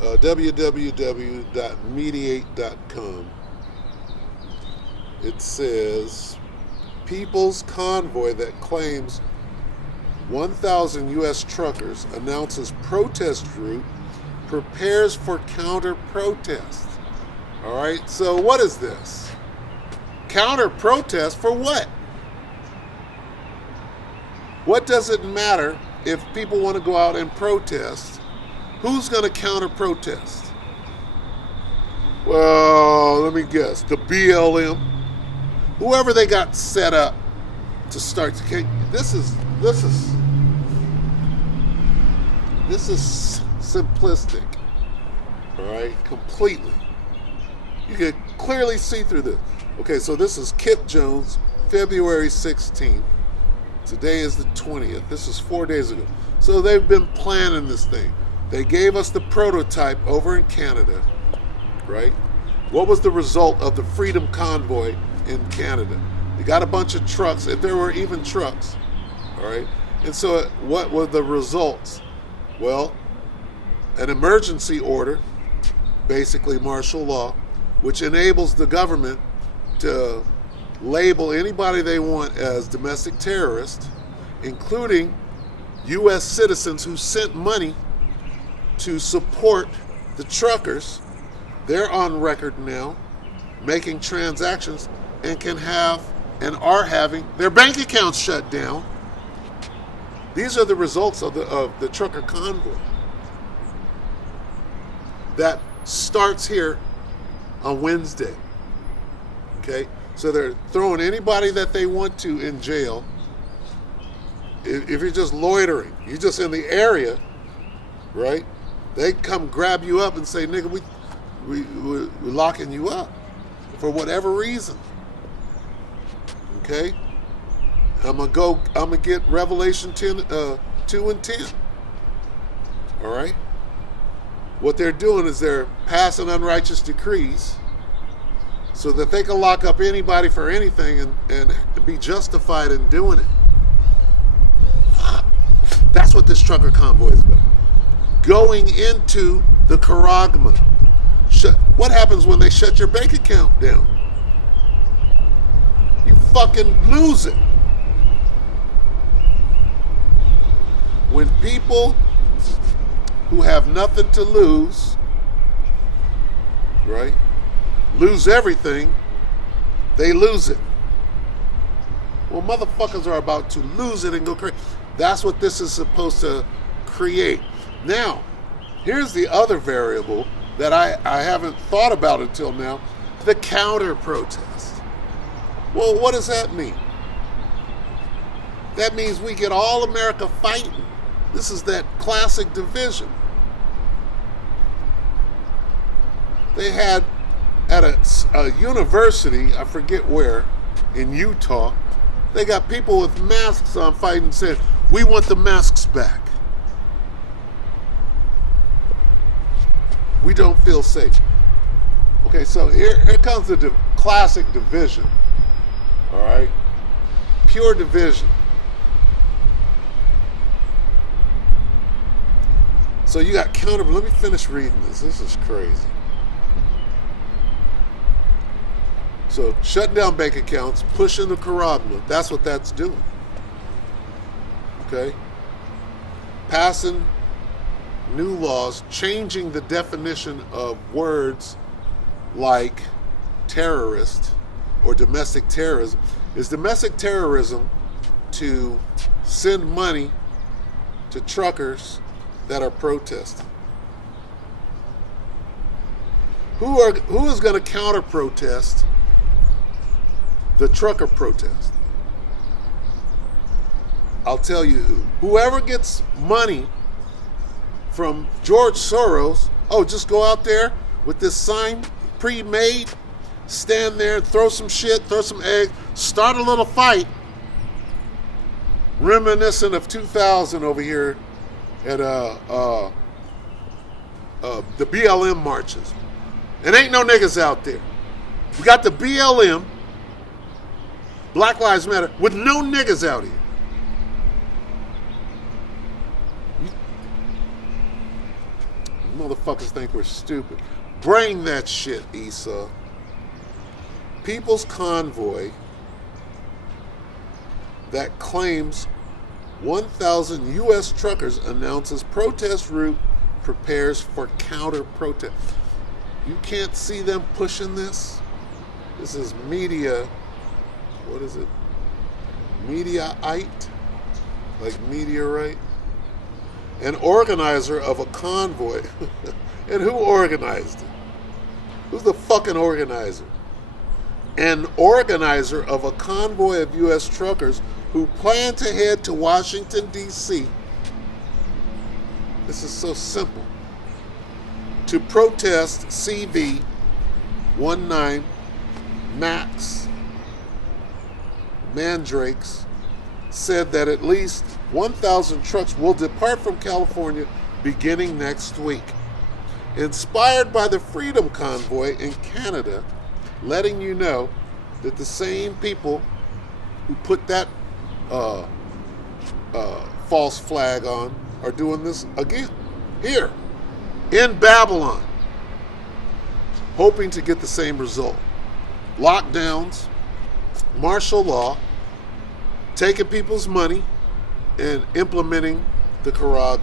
www.mediate.com. It says, People's Convoy that claims 1,000 U.S. truckers announces protest route, prepares for counter-protest. All right, so what is this? Counter-protest for what? What does it matter if people want to go out and protest? Who's going to counter-protest? Well, let me guess. The BLM? Whoever they got set up to start. This is simplistic. All right, completely. You can clearly see through this. Okay, so this is Kip Jones, February 16th. Today is the 20th. This is 4 days ago. So they've been planning this thing. They gave us the prototype over in Canada, right? What was the result of the Freedom Convoy in Canada? They got a bunch of trucks, if there were even trucks, all right? And so what were the results? Well, an emergency order, basically martial law, which enables the government to label anybody they want as domestic terrorists, including U.S. citizens who sent money to support the truckers. They're on record now making transactions and can have and are having their bank accounts shut down. These are the results of the trucker convoy that starts here on Wednesday. Okay? So they're throwing anybody that they want to in jail. If you're just loitering, you're just in the area, right? They come grab you up and say, nigga, we're locking you up for whatever reason. Okay? I'm gonna get Revelation 2 and 10. All right? What they're doing is they're passing unrighteous decrees so that they can lock up anybody for anything and be justified in doing it. That's what this trucker convoy is about. Going into the charagma. What happens when they shut your bank account down? You fucking lose it. When people who have nothing to lose, right, lose everything, they lose it. Well, motherfuckers are about to lose it and go crazy. That's what this is supposed to create. Now, here's the other variable that I haven't thought about until now, the counter-protest. Well, what does that mean? That means we get all America fighting. This is that classic division. They had at a university, I forget where, in Utah, they got people with masks on fighting and saying, we want the masks back. We don't feel safe. Okay, so here comes the classic division. All right? Pure division. So you got counter. Let me finish reading this. This is crazy. So shutting down bank accounts, pushing the charagma. That's what that's doing. Okay? Passing new laws, changing the definition of words like terrorist or domestic terrorism. Is domestic terrorism to send money to truckers that are protesting? Who is going to counter protest the trucker protest? I'll tell you who. Whoever gets money from George Soros, just go out there with this sign pre-made, stand there and throw some shit, throw some eggs, start a little fight, reminiscent of 2000 over here at the BLM marches. And ain't no niggas out there. We got the BLM, Black Lives Matter, with no niggas out here. You motherfuckers think we're stupid. Bring that shit, Esau. People's Convoy that claims 1,000 U.S. truckers announces protest route, prepares for counter-protest. You can't see them pushing this? This is media. What is it? Mediaite? Like meteorite? An organizer of a convoy. And who organized it? Who's the fucking organizer? An organizer of a convoy of U.S. truckers who plan to head to Washington, D.C. This is so simple. To protest CV 19 Max Mandrakes said that at least 1,000 trucks will depart from California beginning next week. Inspired by the Freedom Convoy in Canada, letting you know that the same people who put that false flag on are doing this again here in Babylon, hoping to get the same result. Lockdowns, martial law, taking people's money, and implementing the Quran.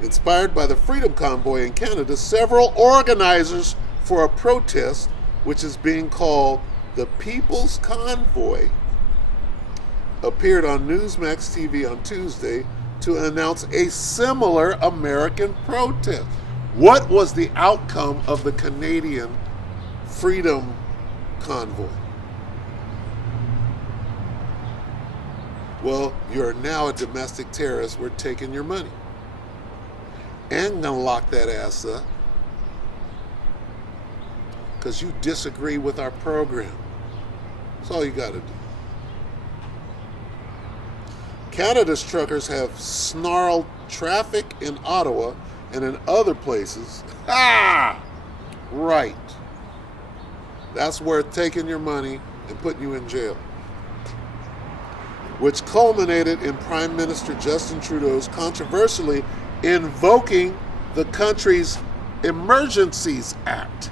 Inspired by the Freedom Convoy in Canada, several organizers for a protest, which is being called the People's Convoy, appeared on Newsmax TV on Tuesday to announce a similar American protest. What was the outcome of the Canadian Freedom Convoy? Well, you're now a domestic terrorist. We're taking your money. And gonna lock that ass up because you disagree with our program. That's all you gotta do. Canada's truckers have snarled traffic in Ottawa and in other places. Ah! Right. That's worth taking your money and putting you in jail. Which culminated in Prime Minister Justin Trudeau's controversially invoking the country's Emergencies Act.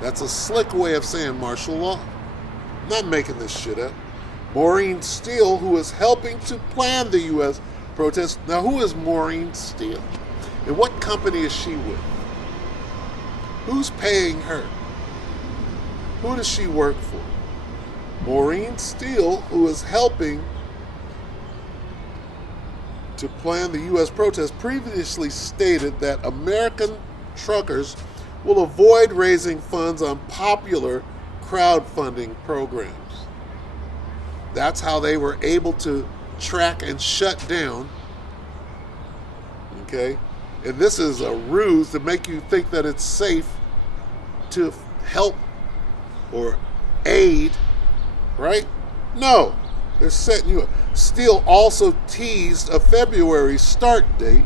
That's a slick way of saying martial law. I'm not making this shit up. Maureen Steele, who is helping to plan the U.S. protest. Now, who is Maureen Steele? And what company is she with? Who's paying her? Who does she work for? Maureen Steele, who is helping to plan the U.S. protest, previously stated that American truckers will avoid raising funds on popular crowdfunding programs. That's how they were able to track and shut down. Okay? And this is a ruse to make you think that it's safe to help or aid, right? No, they're setting you up. Steele also teased a February start date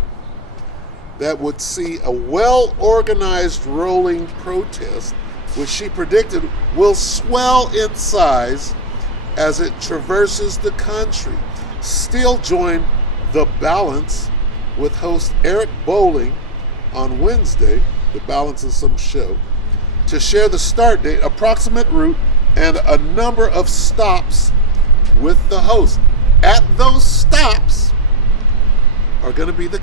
that would see a well-organized rolling protest, which she predicted will swell in size as it traverses the country. Steele joined The Balance with host Eric Bowling on Wednesday, The Balance is some show, to share the start date, approximate route, and a number of stops with the host. At those stops are going to be the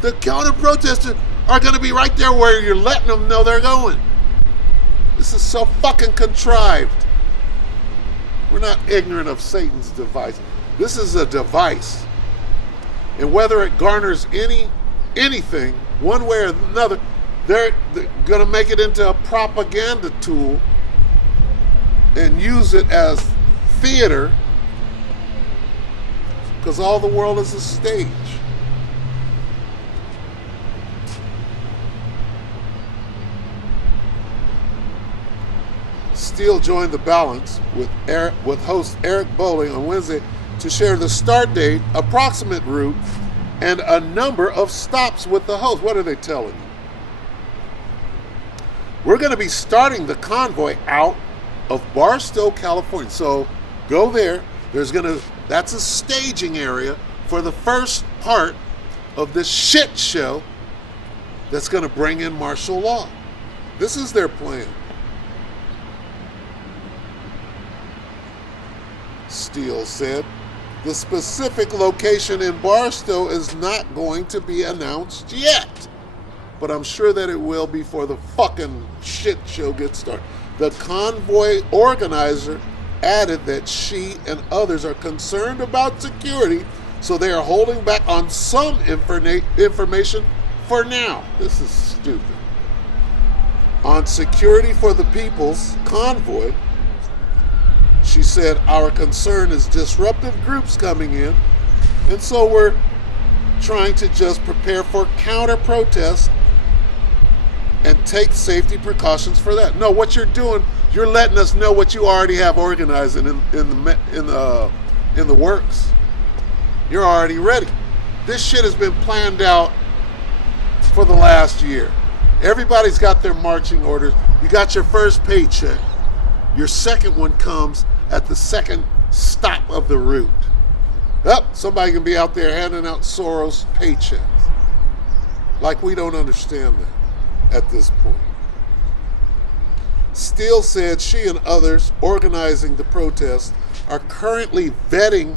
the counter-protesters are going to be right there where you're letting them know they're going. This is so fucking contrived. We're not ignorant of Satan's device. This is a device. And whether it garners anything, one way or another, they're going to make it into a propaganda tool and use it as theater, because all the world is a stage. Steele joined The Balance with host Eric Bowling on Wednesday to share the start date, approximate route, and a number of stops with the host. What are they telling you? We're going to be starting the convoy out of Barstow, California. So go there. That's a staging area for the first part of this shit show that's going to bring in martial law. This is their plan. Steele said the specific location in Barstow is not going to be announced yet, but I'm sure that it will before the fucking shit show gets started. The convoy organizer added that she and others are concerned about security, so they are holding back on some information for now. This is stupid. On security for the People's Convoy, she said, our concern is disruptive groups coming in, and so we're trying to just prepare for counter-protest and take safety precautions for that. No, what you're doing, you're letting us know what you already have organized in the works. You're already ready. This shit has been planned out for the last year. Everybody's got their marching orders. You got your first paycheck. Your second one comes at the second stop of the route. Somebody can be out there handing out Soros paychecks. Like we don't understand that at this point. Steele said she and others organizing the protest are currently vetting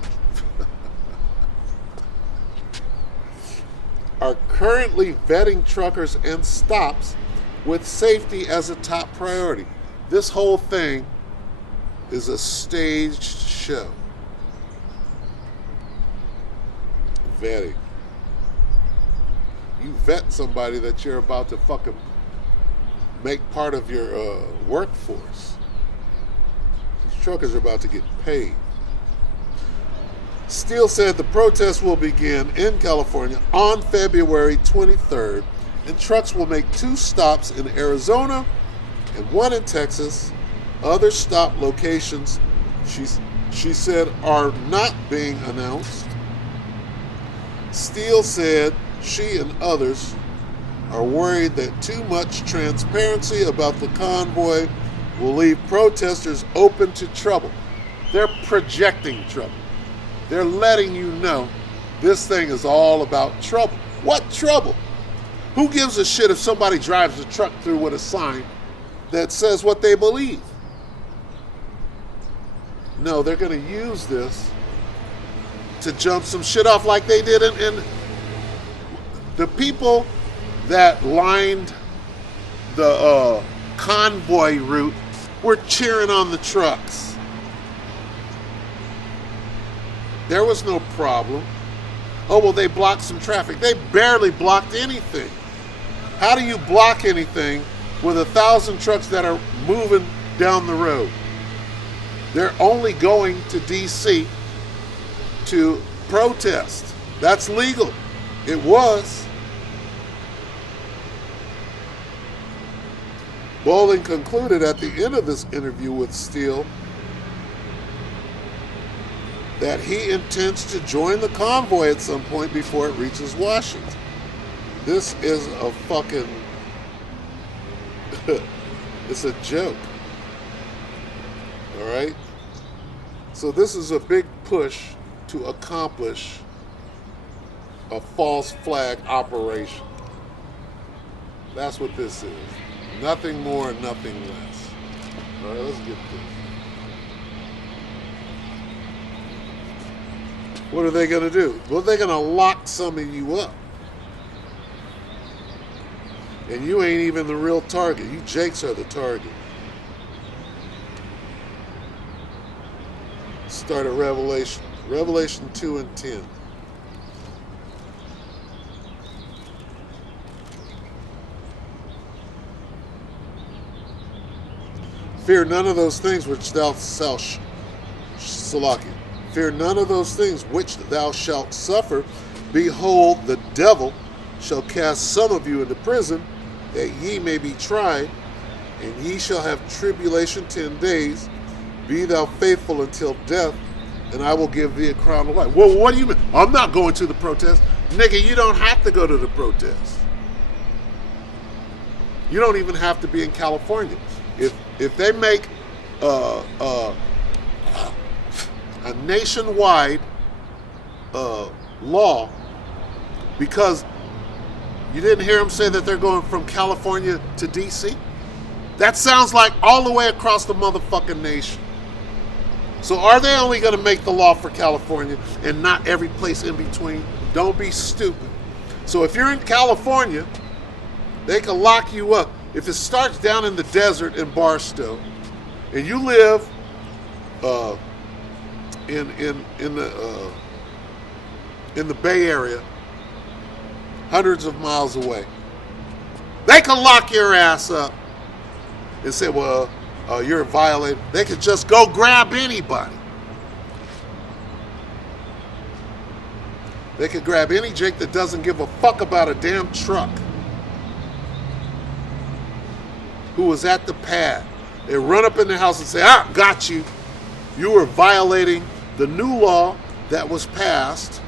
truckers and stops with safety as a top priority. This whole thing is a staged show. Vetting. You vet somebody that you're about to fucking make part of your workforce. These truckers are about to get paid. Steele said the protest will begin in California on February 23rd, and trucks will make 2 stops in Arizona and 1 in Texas. Other stop locations, she said, are not being announced. Steele said she and others are worried that too much transparency about the convoy will leave protesters open to trouble. They're projecting trouble. They're letting you know this thing is all about trouble. What trouble? Who gives a shit if somebody drives a truck through with a sign that says what they believe? No, they're going to use this to jump some shit off like they did in the people that lined the convoy route were cheering on the trucks. There was no problem. Oh, well, they blocked some traffic. They barely blocked anything. How do you block anything with 1,000 trucks that are moving down the road? They're only going to D.C. to protest. That's legal. It was. Bolling concluded at the end of this interview with Steele that he intends to join the convoy at some point before it reaches Washington. This is a fucking... it's a joke. All right? So this is a big push to accomplish a false flag operation. That's what this is. Nothing more, nothing less. All right, let's get this. What are they going to do? Well, they're going to lock some of you up. And you ain't even the real target. You jakes are the target. Start at Revelation. Revelation 2 and 10. Fear none of those things which thou shalt Fear none of those things which thou shalt suffer. Behold, the devil shall cast some of you into prison, that ye may be tried, and ye shall have tribulation 10 days. Be thou faithful until death, and I will give thee a crown of life. Well, what do you mean? I'm not going to the protest. Nigga, you don't have to go to the protest. You don't even have to be in California. If they make a nationwide law, because you didn't hear them say that they're going from California to D.C.? That sounds like all the way across the motherfucking nation. So are they only going to make the law for California and not every place in between? Don't be stupid. So if you're in California, they can lock you up. If it starts down in the desert in Barstow, and you live in the Bay Area, hundreds of miles away, they can lock your ass up and say, well, you're violating. They could just go grab anybody. They could grab any Jake that doesn't give a fuck about a damn truck, who was at the pad. They run up in the house and say, got you. You were violating the new law that was passed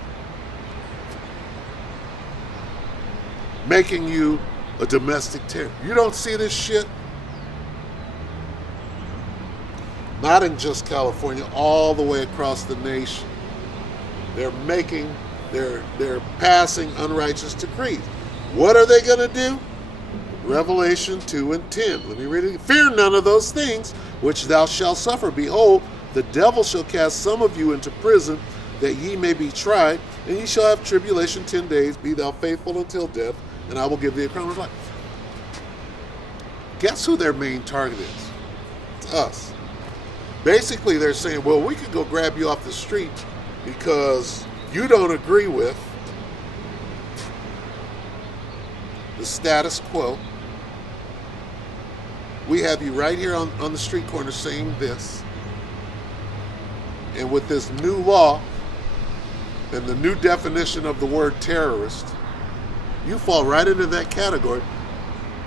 making you a domestic terrorist. You don't see this shit? Not in just California, all the way across the nation. They're passing unrighteous decrees. What are they going to do? Revelation 2 and 10. Let me read it. Fear none of those things which thou shalt suffer. Behold, the devil shall cast some of you into prison, that ye may be tried, and ye shall have tribulation 10 days. Be thou faithful until death, and I will give thee a crown of life. Guess who their main target is? It's us. Basically, they're saying, well, we could go grab you off the street because you don't agree with the status quo. We have you right here on the street corner saying this. And with this new law and the new definition of the word terrorist, you fall right into that category,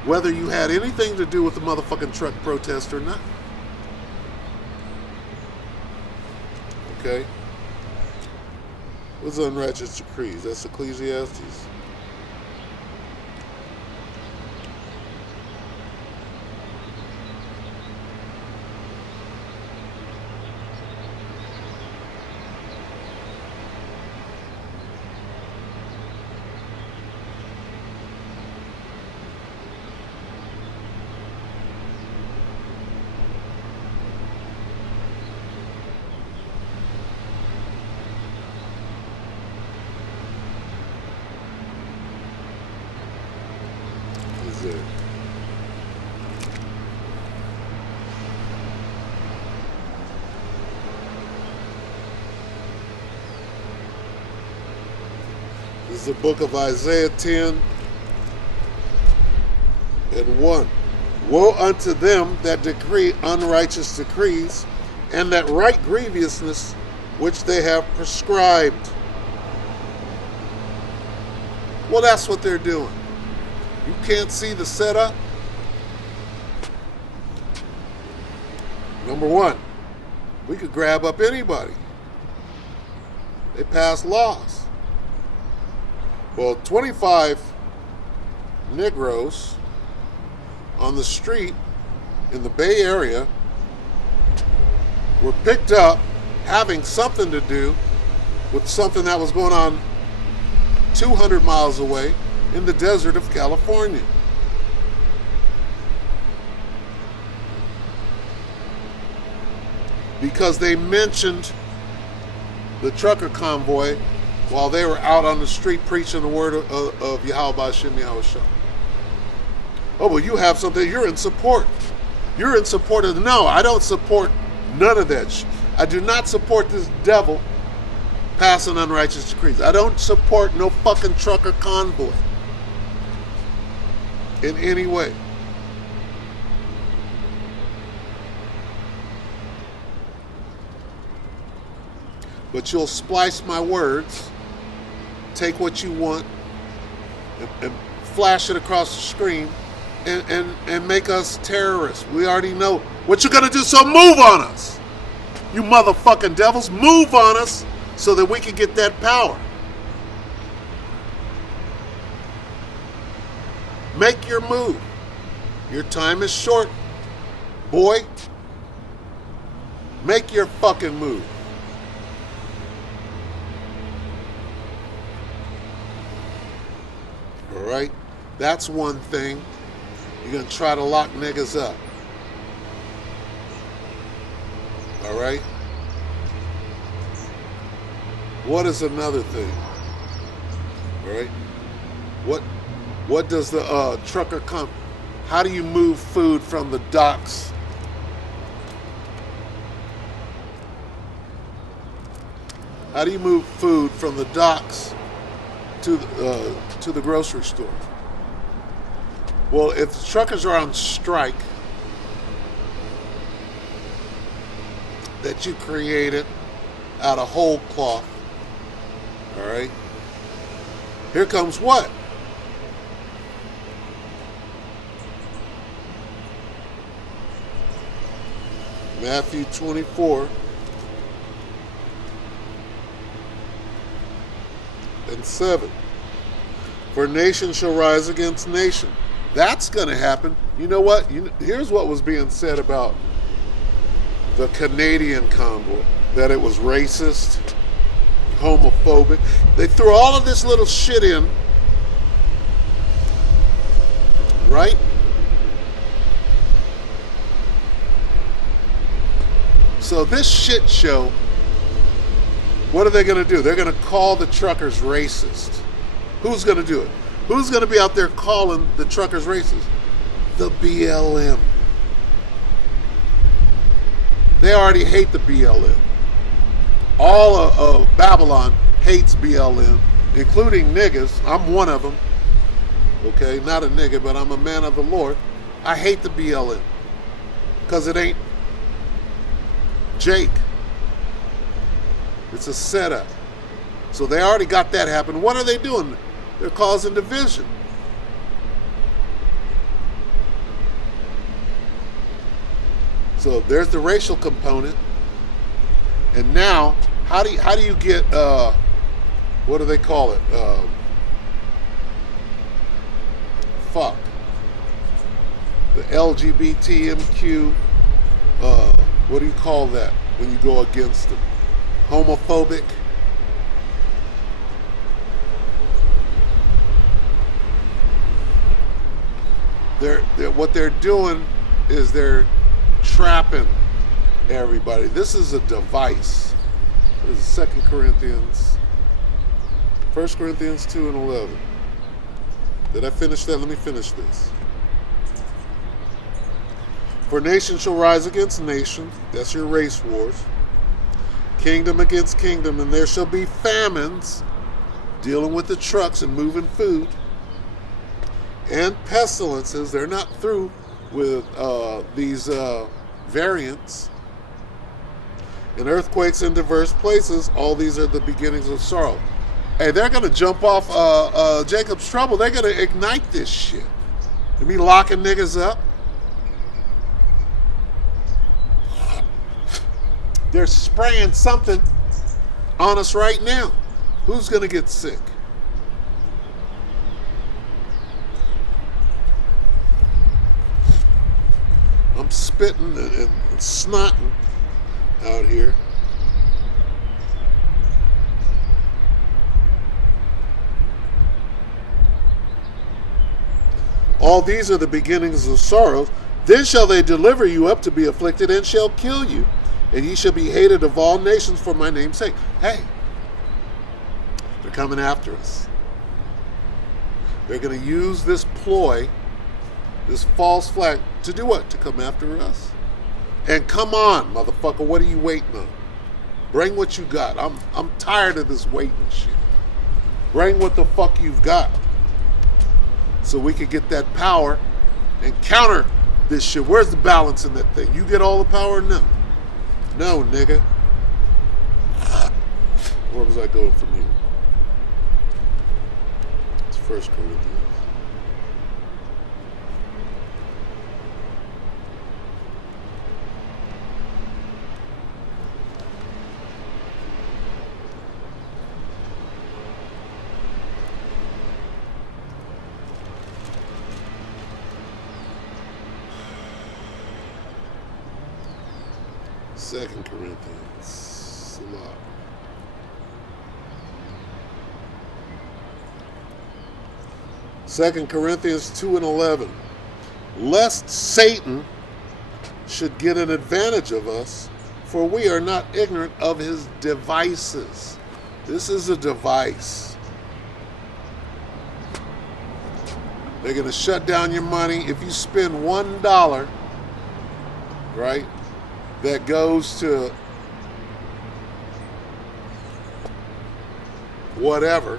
whether you had anything to do with the motherfucking truck protest or not. Okay? What's unrighteous decrees? That's Ecclesiastes. This is the book of Isaiah 10 and 1. Woe unto them that decree unrighteous decrees, and that write grievousness which they have prescribed. Well, that's what they're doing. You can't see the setup. Number one, we could grab up anybody. They pass laws. Well, 25 Negroes on the street in the Bay Area were picked up having something to do with something that was going on 200 miles away in the desert of California. Because they mentioned the trucker convoy while they were out on the street preaching the word of Yahweh Hashem Yahweh Shah. Oh, well, you have something, you're in support. You're in support of, no, I don't support none of that. I do not support this devil passing unrighteous decrees. I don't support no fucking trucker convoy in any way. But you'll splice my words, take what you want, and flash it across the screen, and make us terrorists. We already know what you're gonna do, so move on us. You motherfucking devils, move on us so that we can get that power. Make your move. Your time is short, boy. Make your fucking move. All right? That's one thing. You're going to try to lock niggas up. All right? What is another thing? All right? What does the trucker come? How do you move food from the docks? How do you move food from the docks to the grocery store? Well, if the truckers are on strike that you created out of whole cloth, all right, here comes what? Matthew 24 and 7. For nation shall rise against nation. That's going to happen. You know what? Here's what was being said about the Canadian convoy, that it was racist, homophobic. They threw all of this little shit in, right? So this shit show, what are they going to do? They're going to call the truckers racist. Who's going to do it? Who's going to be out there calling the truckers racist? The BLM. They already hate the BLM. All of Babylon hates BLM, including niggas. I'm one of them. Okay, not a nigga, but I'm a man of the Lord. I hate the BLM because it ain't Jake. It's a setup. So they already got that happening. What are they doing? They're causing division. So there's the racial component. And now, how do you get what do they call it? The LGBTQ. What do you call that when you go against them? Homophobic. What they're doing is they're trapping everybody. This is a device. This is 2 Corinthians, 1 Corinthians 2 and 11. Did I finish that? Let me finish this. For nation shall rise against nation. That's your race wars. Kingdom against kingdom, and there shall be famines, dealing with the trucks and moving food, and pestilences. They're not through with these variants. And earthquakes in diverse places. All these are the beginnings of sorrow. Hey, they're going to jump off Jacob's trouble. They're going to ignite this shit. They be locking niggas up. They're spraying something on us right now. Who's going to get sick? I'm spitting and snotting out here. All these are the beginnings of sorrows. Then shall they deliver you up to be afflicted, and shall kill you, and ye shall be hated of all nations for my name's sake. Hey, they're coming after us. They're going to use this ploy, this false flag, to do what? To come after us. And come on, motherfucker, what are you waiting on? Bring what you got. I'm tired of this waiting shit. Bring what the fuck you've got, so we can get that power and counter this shit. Where's the balance in that thing? You get all the power? No. No, nigga. Where was I going from here? It's 1 Corinthians. Second Corinthians. A lot. Second Corinthians 2 and 11. Lest Satan should get an advantage of us, for we are not ignorant of his devices. This is a device. They're going to shut down your money. If you spend $1, right, that goes to whatever,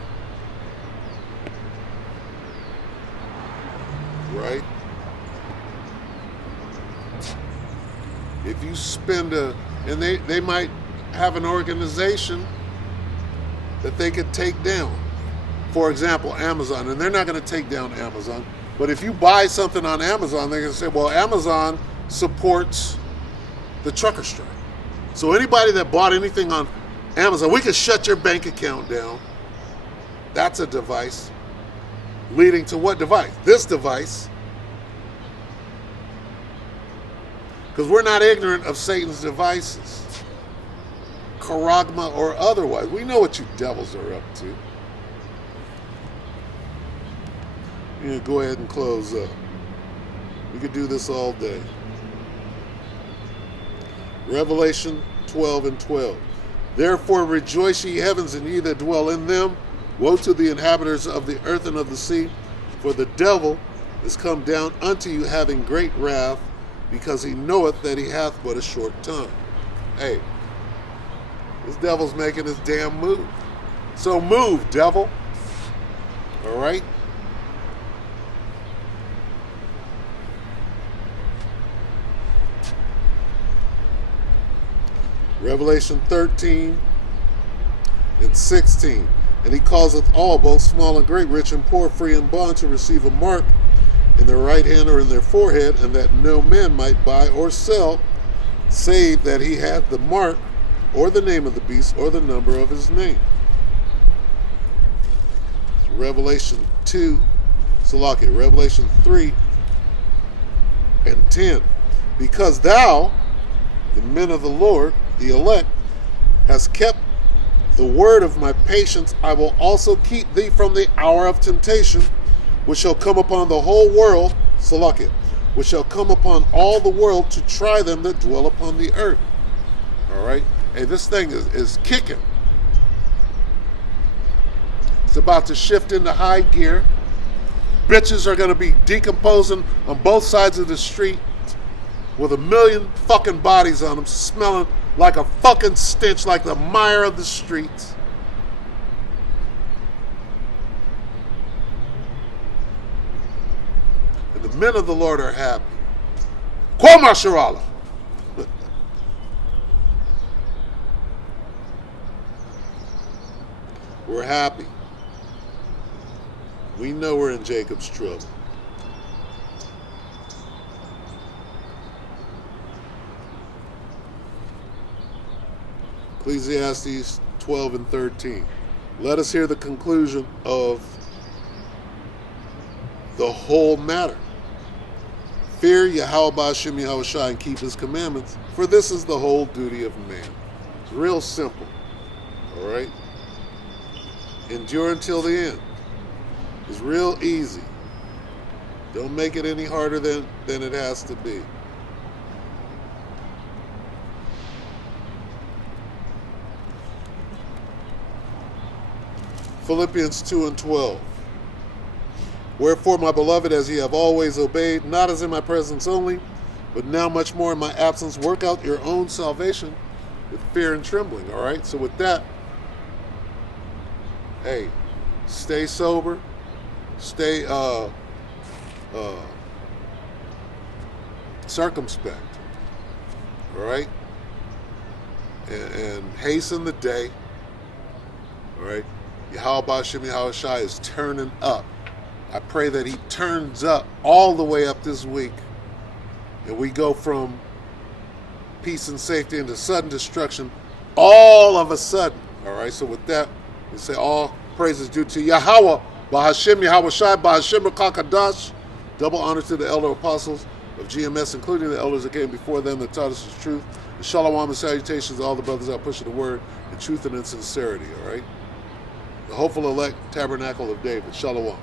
right? If you spend and they might have an organization that they could take down. For example, Amazon, and they're not going to take down Amazon, but if you buy something on Amazon, they're going to say, well, Amazon supports the trucker strike. So anybody that bought anything on Amazon, we can shut your bank account down. That's a device. leading to what device? This device. Because we're not ignorant of Satan's devices, charagma or otherwise. We know what you devils are up to. You go ahead and close up. We could do this all day. Revelation 12:12. Therefore rejoice, ye heavens, and ye that dwell in them. Woe to the inhabitants of the earth and of the sea, for the devil is come down unto you, having great wrath, because he knoweth that he hath but a short time. Hey, this devil's making his damn move. So move, devil. All right? Revelation 13:16. And he causeth all, both small and great, rich and poor, free and bond, to receive a mark in their right hand or in their forehead, and that no man might buy or sell, save that he had the mark, or the name of the beast, or the number of his name. Revelation 3:10. Because thou, the men of the Lord, the elect, hast kept the word of my patience, I will also keep thee from the hour of temptation, which shall come upon the whole world, Salakia, which shall come upon all the world, to try them that dwell upon the earth. All right? Hey, this thing is kicking. It's about to shift into high gear. Bitches are going to be decomposing on both sides of the street with 1,000,000 fucking bodies on them, smelling like a fucking stench, like the mire of the streets. And the men of the Lord are happy. Kwama Sharala. We're happy. We know we're in Jacob's trouble. Ecclesiastes 12:13. Let us hear the conclusion of the whole matter. Fear Yahweh Ba'Shem Yahushua and keep his commandments, for this is the whole duty of man. It's real simple. All right? Endure until the end. It's real easy. Don't make it any harder than it has to be. Philippians 2:12. Wherefore, my beloved, as ye have always obeyed, not as in my presence only, but now much more in my absence, work out your own salvation with fear and trembling. All right? So with that, hey, stay sober, stay circumspect. All right? And hasten the day. All right? Yahweh Ba'Shem Yahushua is turning up. I pray that he turns up all the way up this week, and we go from peace and safety into sudden destruction all of a sudden. All right, so with that, we say all praises due to Yahweh Ba'Shem Yahushua Ba'Shem Kakadash. Double honor to the elder apostles of GMS, including the elders that came before them that taught us the truth. And shalom and salutations to all the brothers out pushing the word in truth and in sincerity. All right. The hopeful elect tabernacle of David. Shalom.